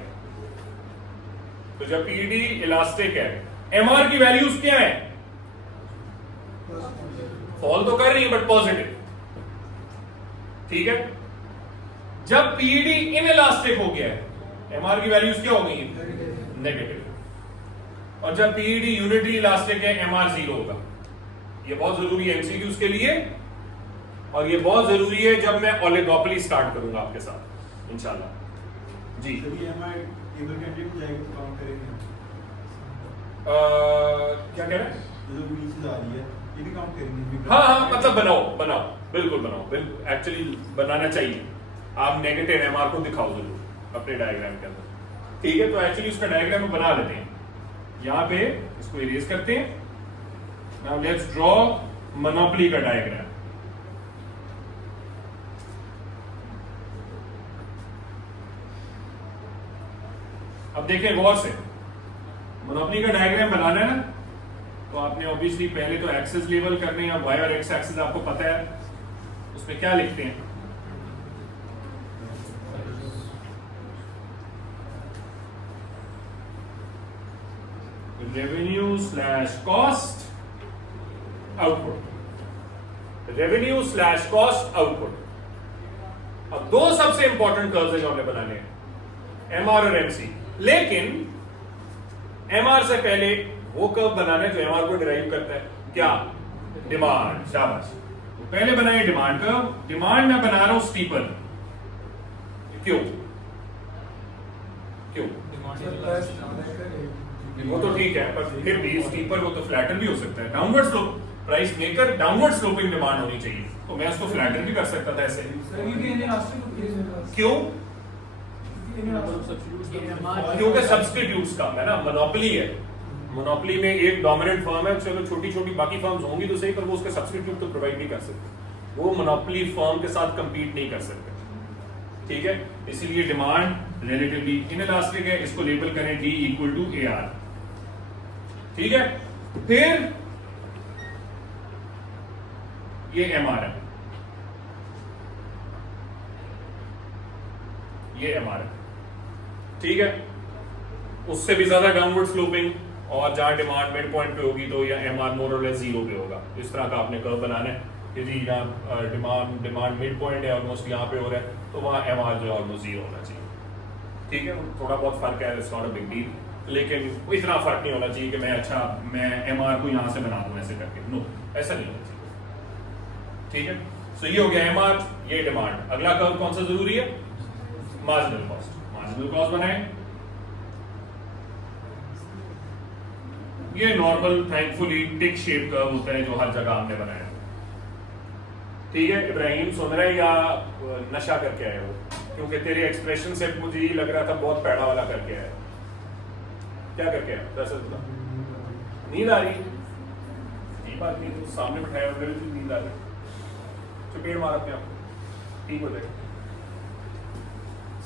तो जब पीईडी इलास्टिक है, एमआर की वैल्यूज क्या है? फॉल तो कर रही है बट पॉजिटिव, ठीक है। जब पीईडी इनइलास्टिक हो गया है, एमआर की वैल्यूज क्या हो गई? नेगेटिव। और जब पीईडी यूनिटरी इलास्टिक है, एमआर 0 होगा। ये बहुत जरूरी है एमसीक्यूज के लिए, और ये बहुत जरूरी है जब मैं ओलिगोपोली स्टार्ट करूंगा आपके साथ इंशाल्लाह जी। क्या कह रहे हैं? हाँ, मतलब बनाओ, बिल्कुल बनाओ, बिल्कुल एक्चुअली बनाना चाहिए। आप नेगेटिव एमआर को दिखाओ जरूर अपने डायग्राम के अंदर, ठीक है। तो एक्चुअली उसका डायग्राम बना लेते हैं। यहां पे इसको इरेज करते हैं। नाउ लेट्स ड्रॉ मोनोपोली का डायग्राम। अब देखें गौर से, मोनोपोली का डायग्राम बनाना है ना, तो आपने ऑब्वियसली पहले तो एक्सेस लेवल करने हैं। वाई और एक्स एक्सेस आपको पता है, उसमें क्या लिखते हैं? Revenue slash cost output, revenue slash cost output. अब दो सबसे इंपॉर्टेंट कर्व्स है जो हमने बनाने हैं, एमआर और एमसी। लेकिन एमआर से पहले वो कर्व बनाना है जो एमआर को डिराइव करता है, क्या? डिमांड। शाबाश। तो पहले बनाए डिमांड कर्व। डिमांड मैं बना रहा हूं स्टीपर। क्यों? वो तो ठीक है, पर फिर भी स्टीपर वो तो फ्लैटर भी हो सकता है। Downward slope, price maker downward sloping demand होनी चाहिए, तो मैं उसको फ्लैटर भी कर सकता था ऐसे। क्यों? क्योंकि सब्स्टिट्यूट्स कम है ना, मोनोपोली है। मोनोपोली में एक डोमिनेंट फर्म है, चलो छोटी छोटी बाकी फर्म्स होंगी तो सही, पर वो उसके सब्स्टिट्यूट तो प्रोवाइड नहीं कर सकते। वो मोनोपोली फर्म के साथ कंपीट नहीं कर सकते, ठीक है। इसीलिए डिमांड रिलेटिवली इनइलास्टिक है, इसको लेबल करें D इक्वल टू AR, ठीक है। फिर ये MR है, ये MR है, ठीक है। उससे भी ज्यादा डाउनवर्ड स्लोपिंग, और जहां डिमांड मिड पॉइंट पे होगी तो या एमआर मोर और लेस 0 पे होगा। इस तरह का आपने कर्व बनाना है कि जी यहाँ डिमांड मिड पॉइंट है, ऑलमोस्ट यहाँ पे हो रहा है, तो वहां एमआर जो है ऑलमोस्ट 0 होना चाहिए, ठीक है। थोड़ा बहुत फर्क है, it's not a big deal, लेकिन इतना फर्क नहीं होना चाहिए कि मैं एमआर को यहाँ से बना दूं ऐसे करके, नो, ऐसा नहीं होना चाहिए, ठीक है। सो ये हो गया एमआर, ये डिमांड। अगला कर्व कौन सा जरूरी है? Marginal cost. मार्जिनल कॉस्ट बनाए, ये नॉर्मल थैंकफुली टिक शेप कर्व होता है जो हर जगह हमने बनाया, ठीक है। इब्राहिम सुन रहे या नशा करके आए हो? क्योंकि तेरे एक्सप्रेशन से मुझे ये लग रहा था बहुत पैड़ा वाला करके आया। क्या करके आया? दरअसल बता, नींद आ रही? ये बात नहीं, तो सामने बैठाया हुआ भी नींद आ रही, चपेट मार अपने आप, ठीक हो जाएगा।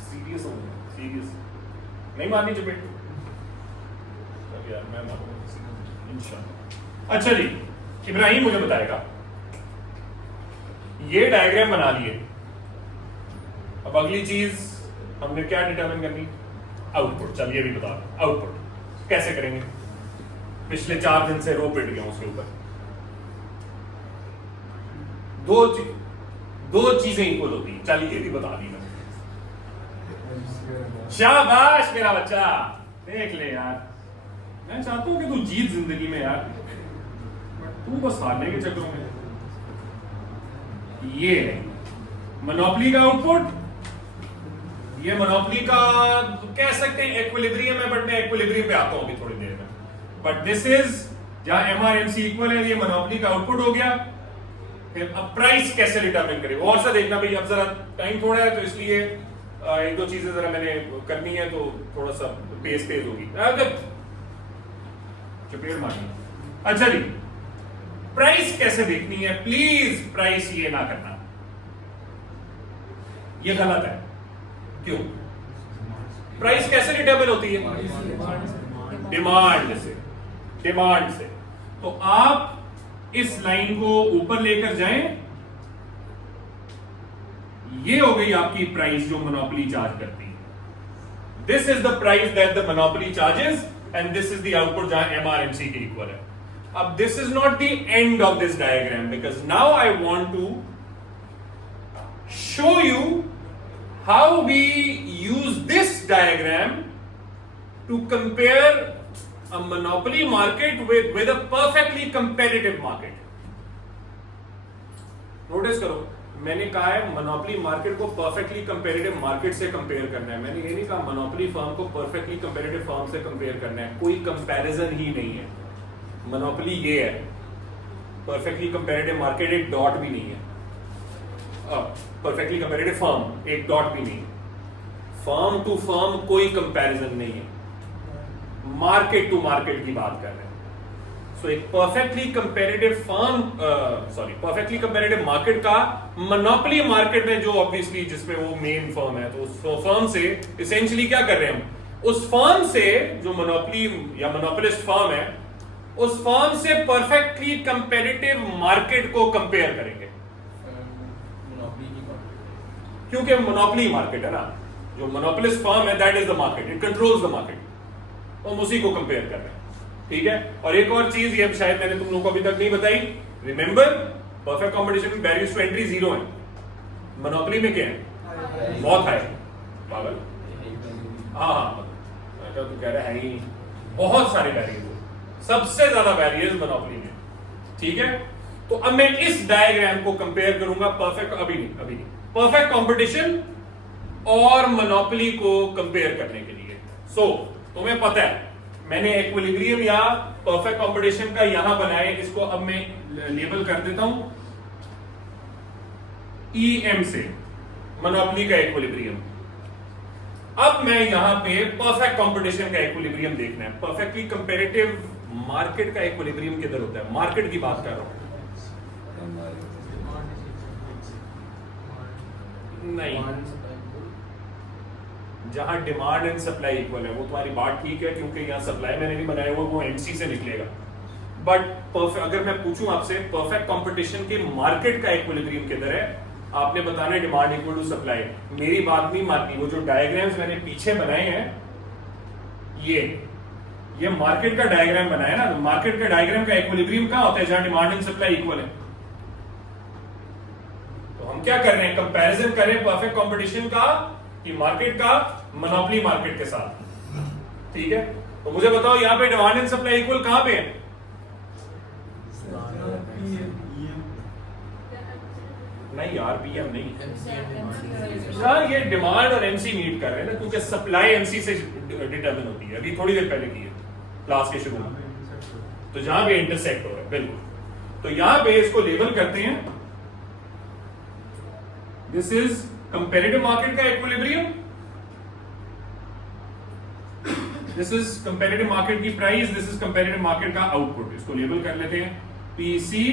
सीरियस हो, सीरियस नहीं मारनी चपेट यार, मैं मारूंगा इंशाल्लाह। अच्छा जी, इब्राहिम मुझे बताएगा, ये डायग्राम बना लिए। अब अगली चीज हमने क्या डिटरमिन करनी? आउटपुट। चल ये भी बता, आउटपुट कैसे करेंगे? पिछले 4 दिन से रो पिट गया उसके ऊपर। दो चीजें इक्वल होती है, चल ये भी बता दी मैं। शाबाश मेरा बच्चा, देख ले यार, मैं चाहता हूं कि तू जीत जिंदगी में यार, तू बस हारने के चक्करों में। ये है मोनोपोली का आउटपुट, ये मोनोपोली का कह सकते हैं इक्विलिब्रियम है, बट मैं इक्विलिब्रियम पे आता हूं अभी थोड़ी देर में। बट दिस इज जहां एमआर एमसी इक्वल है, ये मोनोपोली का आउटपुट हो गया। फिर अब प्राइस कैसे डिटरमिन करें और सा देखना भाई। अब जरा टाइम थोड़ा है तो इसलिए एक दो चीजें जरा मैंने करनी है तो थोड़ा सा पेस तेज होगी। चपेट मारनी। अच्छा जी, प्राइस कैसे देखनी है? प्लीज प्राइस ये ना करना, ये गलत है। क्यों? प्राइस कैसे डिटरमिन होती है? डिमांड से। डिमांड से। तो आप इस लाइन को ऊपर लेकर जाएं, ये हो गई आपकी प्राइस जो मोनोपोली चार्ज करती है। This is the price that the monopoly charges and this is the output जहां एमआरएमसी के इक्वल है। अब this is not the end of this diagram because now I want to show you how we use this diagram to compare a monopoly market with a perfectly competitive market. Notice करो, मैंने कहा है monopoly market को perfectly comparative market से compare करना है। मैंने ये नहीं कहा मोनोपोली फर्म को परफेक्टली कंपेरेटिव फर्म से कंपेयर करना है। कोई कंपैरिजन ही नहीं है। मोनोपोली ये है, परफेक्टली कंपेरेटिव मार्केट एक डॉट भी नहीं है। परफेक्टली कंपेरेटिव फर्म एक डॉट भी नहीं है। फर्म टू फर्म कोई कंपैरिजन नहीं है, मार्केट टू मार्केट की बात कर रहे हैं। सो एक perfectly comparative firm perfectly comparative market का मोनोपोली मार्केट में जो ऑब्वियसली जिसमें वो मेन फर्म है, तो उस फर्म से इसेंशियली क्या कर रहे हैं हम? उस फर्म से जो मोनोपोली या मोनोपोलिस्ट फर्म है, उस फर्म से परफेक्टली कंपेरेटिव मार्केट को कंपेयर करेंगे। क्योंकि मोनोपोली मार्केट है ना, जो मोनोपोलिस्ट फर्म है that is the market, it controls the market. तो हम उसी को कंपेयर कर रहे हैं, ठीक है। और एक और चीज ये शायद मैंने तुम लोगों को अभी तक नहीं बताई, रिमेंबर परफेक्ट कंपटीशन में बैरियर्स टू एंट्री 0 है, मोनोपोली में क्या है? बहुत हाई। पागल। हाँ, तो कह रहा है ही बहुत सारे बैरियर्स, सबसे ज्यादा बैरियर्स मोनोपोली में, ठीक है। तो अब मैं इस डायग्राम को कंपेयर करूंगा अभी नहीं परफेक्ट कंपटीशन और मोनोपोली को कंपेयर करने के लिए। तुम्हें पता है मैंने इक्विलिब्रियम या परफेक्ट कंपटीशन का यहां बनाए, इसको अब मैं लेबल कर देता हूं EM से, मोनोपोली का इक्विलिब्रियम। अब मैं यहां पे परफेक्ट कंपटीशन का इक्विलिब्रियम देखना है। परफेक्टली कंपेरेटिव मार्केट का इक्विलिब्रियम किधर होता है? मार्केट की बात कर रहा हूं। नहीं, जहां डिमांड एंड सप्लाई इक्वल है, वो तुम्हारी बात ठीक है क्योंकि यहां सप्लाई मैंने भी बनाया हुआ, वो एमसी से निकलेगा। बट अगर मैं पूछूं आपसे परफेक्ट कंपटीशन के मार्केट का इक्विलिब्रियम किधर है, आपने बताना है डिमांड इक्वल टू सप्लाई। मेरी बात नहीं माननी। वो जो डायग्राम्स मैंने पीछे बनाए हैं, ये मार्केट का डायग्राम बनाया ना, मार्केट का डायग्राम का इक्विलिब्रियम कहां होता है? जहां डिमांड एंड सप्लाई इक्वल है। तो हम क्या कर रहे हैं? कंपैरिजन कर रहे हैं परफेक्ट कंपटीशन का कि मार्केट का मोनोपोली मार्केट के साथ, ठीक है। तो मुझे बताओ यहां पे डिमांड एंड सप्लाई इक्वल कहां पे है? नहीं यार, पीएम नहीं यार, ये डिमांड और एमसी मीट कर रहे हैं ना, क्योंकि सप्लाई एमसी से डिटरमिन होती है। अभी थोड़ी देर पहले की है क्लास के शुरू में, तो जहां पे इंटरसेक्ट हो रहा है, बिल्कुल। तो यहां पे इसको लेबल करते हैं, दिस इज कंपेरेटिव मार्केट का equilibrium, this is comparative market की price, this is comparative market का आउटपुट। इसको लेबल कर लेते हैं पीसी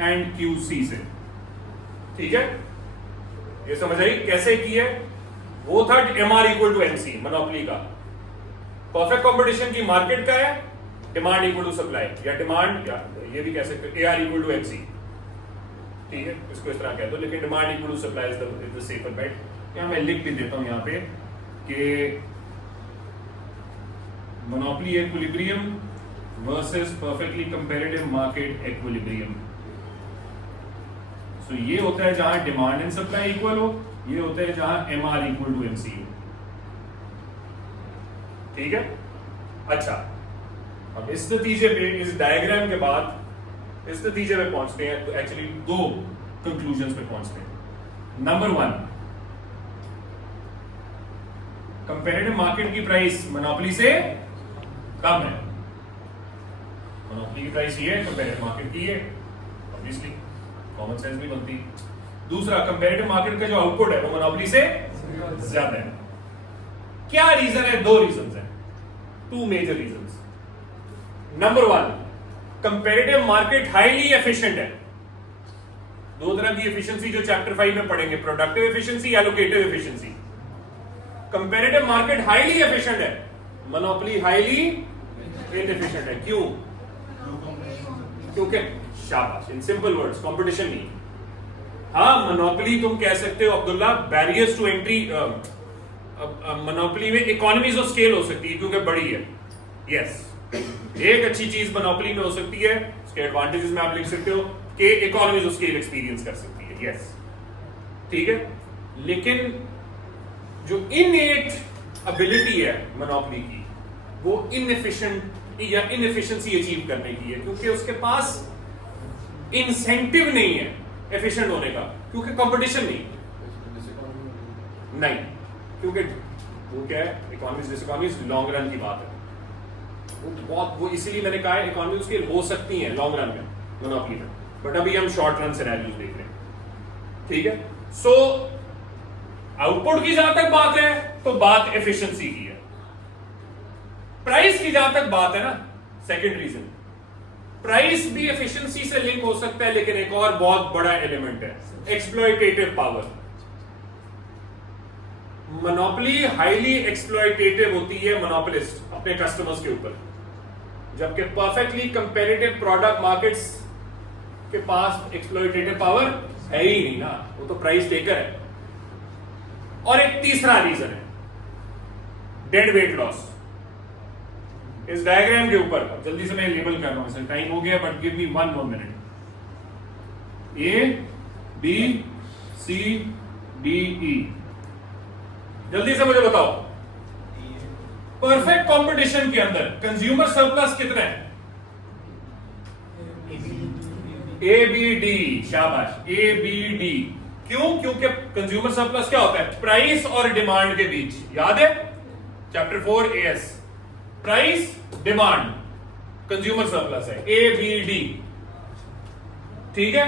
एंड क्यूसी से, ठीक है। ये समझ आई कैसे की है? वो था MR equal to MC monopoly का। परफेक्ट कंपटीशन की मार्केट का है डिमांड इक्वल टू सप्लाई, या डिमांड, या ये भी कह सकते हैं एआर इक्वल टू एमसी, ठीक है। इसको इस तरह कह दो, लेकिन demand equal to supply is the safer bet. यहां मैं लिख भी देता हूं यहां पे कि monopoly equilibrium versus perfectly comparative market equilibrium. So ये होता है जहां डिमांड एंड सप्लाई इक्वल हो, ये होता है जहां एमआर इक्वल टू एमसी हो, ठीक है। अच्छा, अब इस नतीजे पे, इस डायग्राम के बाद इस नतीजे पे पहुंचते हैं। तो एक्चुअली दो कंक्लूजन्स पे पहुंचते हैं। नंबर 1, कंपैरेटिव मार्केट की प्राइस मोनोपोली से कम है। मोनोपोली की प्राइस ये है, कंपैरेटिव मार्केट की है, ऑब्वियसली, कॉमन सेंस भी बनती। दूसरा, कंपैरेटिव मार्केट का जो आउटपुट है वो मोनोपोली से ज्यादा है। क्या रीजन है? 2 रीजंस हैं, 2 major reasons. Number 1, comparative market highly efficient है। 2 तरह की एफिशिएंसी जो चैप्टर 5 में पढ़ेंगे, productive efficiency, allocative efficiency. Comparative market highly efficient है, मोनोपोली हाईली इनएफिशिएंट है। क्यों? क्योंकि शाबाश, इन सिंपल वर्ड्स, कंपटीशन नहीं। हाँ, मोनोपोली तुम कह सकते हो Abdullah, barriers to entry, monopoly में इकोनॉमीज ऑफ स्केल हो सकती है क्योंकि बड़ी है। यस, एक अच्छी चीज मोनोपोली में हो सकती है, उसके एडवांटेजेस में आप लिख सकते हो कि इकोनॉमीज ऑफ स्केल एक्सपीरियंस कर सकती है। यस, ठीक है। लेकिन जो इनएट एबिलिटी है मोनोपोली की, वो इनएफिशिएंट या इनएफिशिएंसी अचीव करने की है, क्योंकि उसके पास इंसेंटिव नहीं है एफिशिएंट होने का, क्योंकि कंपटीशन नहीं, क्योंकि वो क्या है, इकोनॉमीज डिसइकोनॉमीज लॉन्ग रन की बात है। वो इसीलिए मैंने कहा है इकोनॉमी स्केल हो सकती है लॉन्ग रन में मोनोपोली में, बट अभी हम शॉर्ट रन सिनेरियोस देख रहे हैं। ठीक है। सो आउटपुट की जहां तक बात है तो बात एफिशिएंसी की है। प्राइस की जहां तक बात है ना, सेकंड रीजन, प्राइस भी एफिशिएंसी से लिंक हो सकता है, लेकिन एक और बहुत बड़ा एलिमेंट है, exploitative power. Monopoly highly exploitative होती है मोनोपोलिस्ट अपने कस्टमर्स के ऊपर, जबकि परफेक्टली कंपेरेटिव प्रोडक्ट मार्केट्स के पास एक्सप्लॉयटेटिव पावर है ही नहीं ना, वो तो प्राइस टेकर है। और एक तीसरा रीजन है डेड वेट लॉस। इस डायग्राम के ऊपर जल्दी से मैं लेबल कर रहा हूं, टाइम हो गया, but give me 1 more minute। A, B, C, D, E, जल्दी से मुझे बताओ, परफेक्ट कंपटीशन के अंदर कंज्यूमर सरप्लस कितने हैं? A, B, D, शाबाश, A, B, D। क्यों? क्योंकि कंज्यूमर सरप्लस क्या होता है? प्राइस और डिमांड के बीच, याद है chapter 4 AS, price demand, consumer surplus है A, B, D। ठीक है।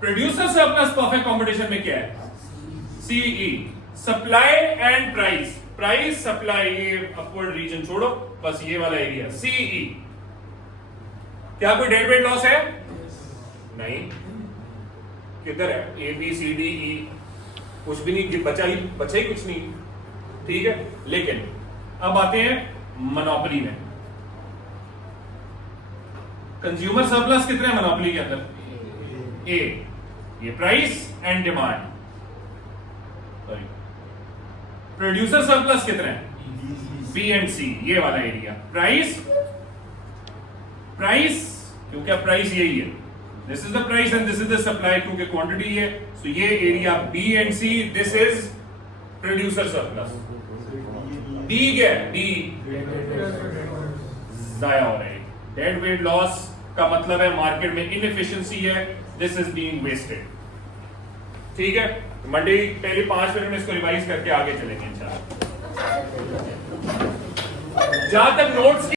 प्रोड्यूसर सरप्लस परफेक्ट कंपटीशन में क्या है? CE, supply and price, price supply, ये अपवर्ड रीजन छोड़ो, बस ये वाला एरिया CE। क्या कोई डेड वेट लॉस है? नहीं। किधर है? A, B, C, D, E, कुछ भी नहीं, बचा ही कुछ नहीं। ठीक है। लेकिन अब आते हैं मोनोपोली में। कंज्यूमर सरप्लस कितने हैं मोनोपोली के अंदर? A, ये price and demand. Sorry, producer surplus कितने हैं? B एंड C, ये वाला एरिया, प्राइस, क्योंकि अब प्राइस यही है, this is the price and this is the supply, क्योंकि क्वांटिटी है, सो ये area B and C, this is producer surplus. D क्या है? D जाया हो रहा है। डेड वेट लॉस का मतलब है मार्केट में इनएफिशिएंसी है, दिस इज बीइंग वेस्टेड। ठीक है। मंडे पहले 5 मिनट में इसको रिवाइज करके आगे चलेंगे इंशाल्लाह। जहां तक नोट्स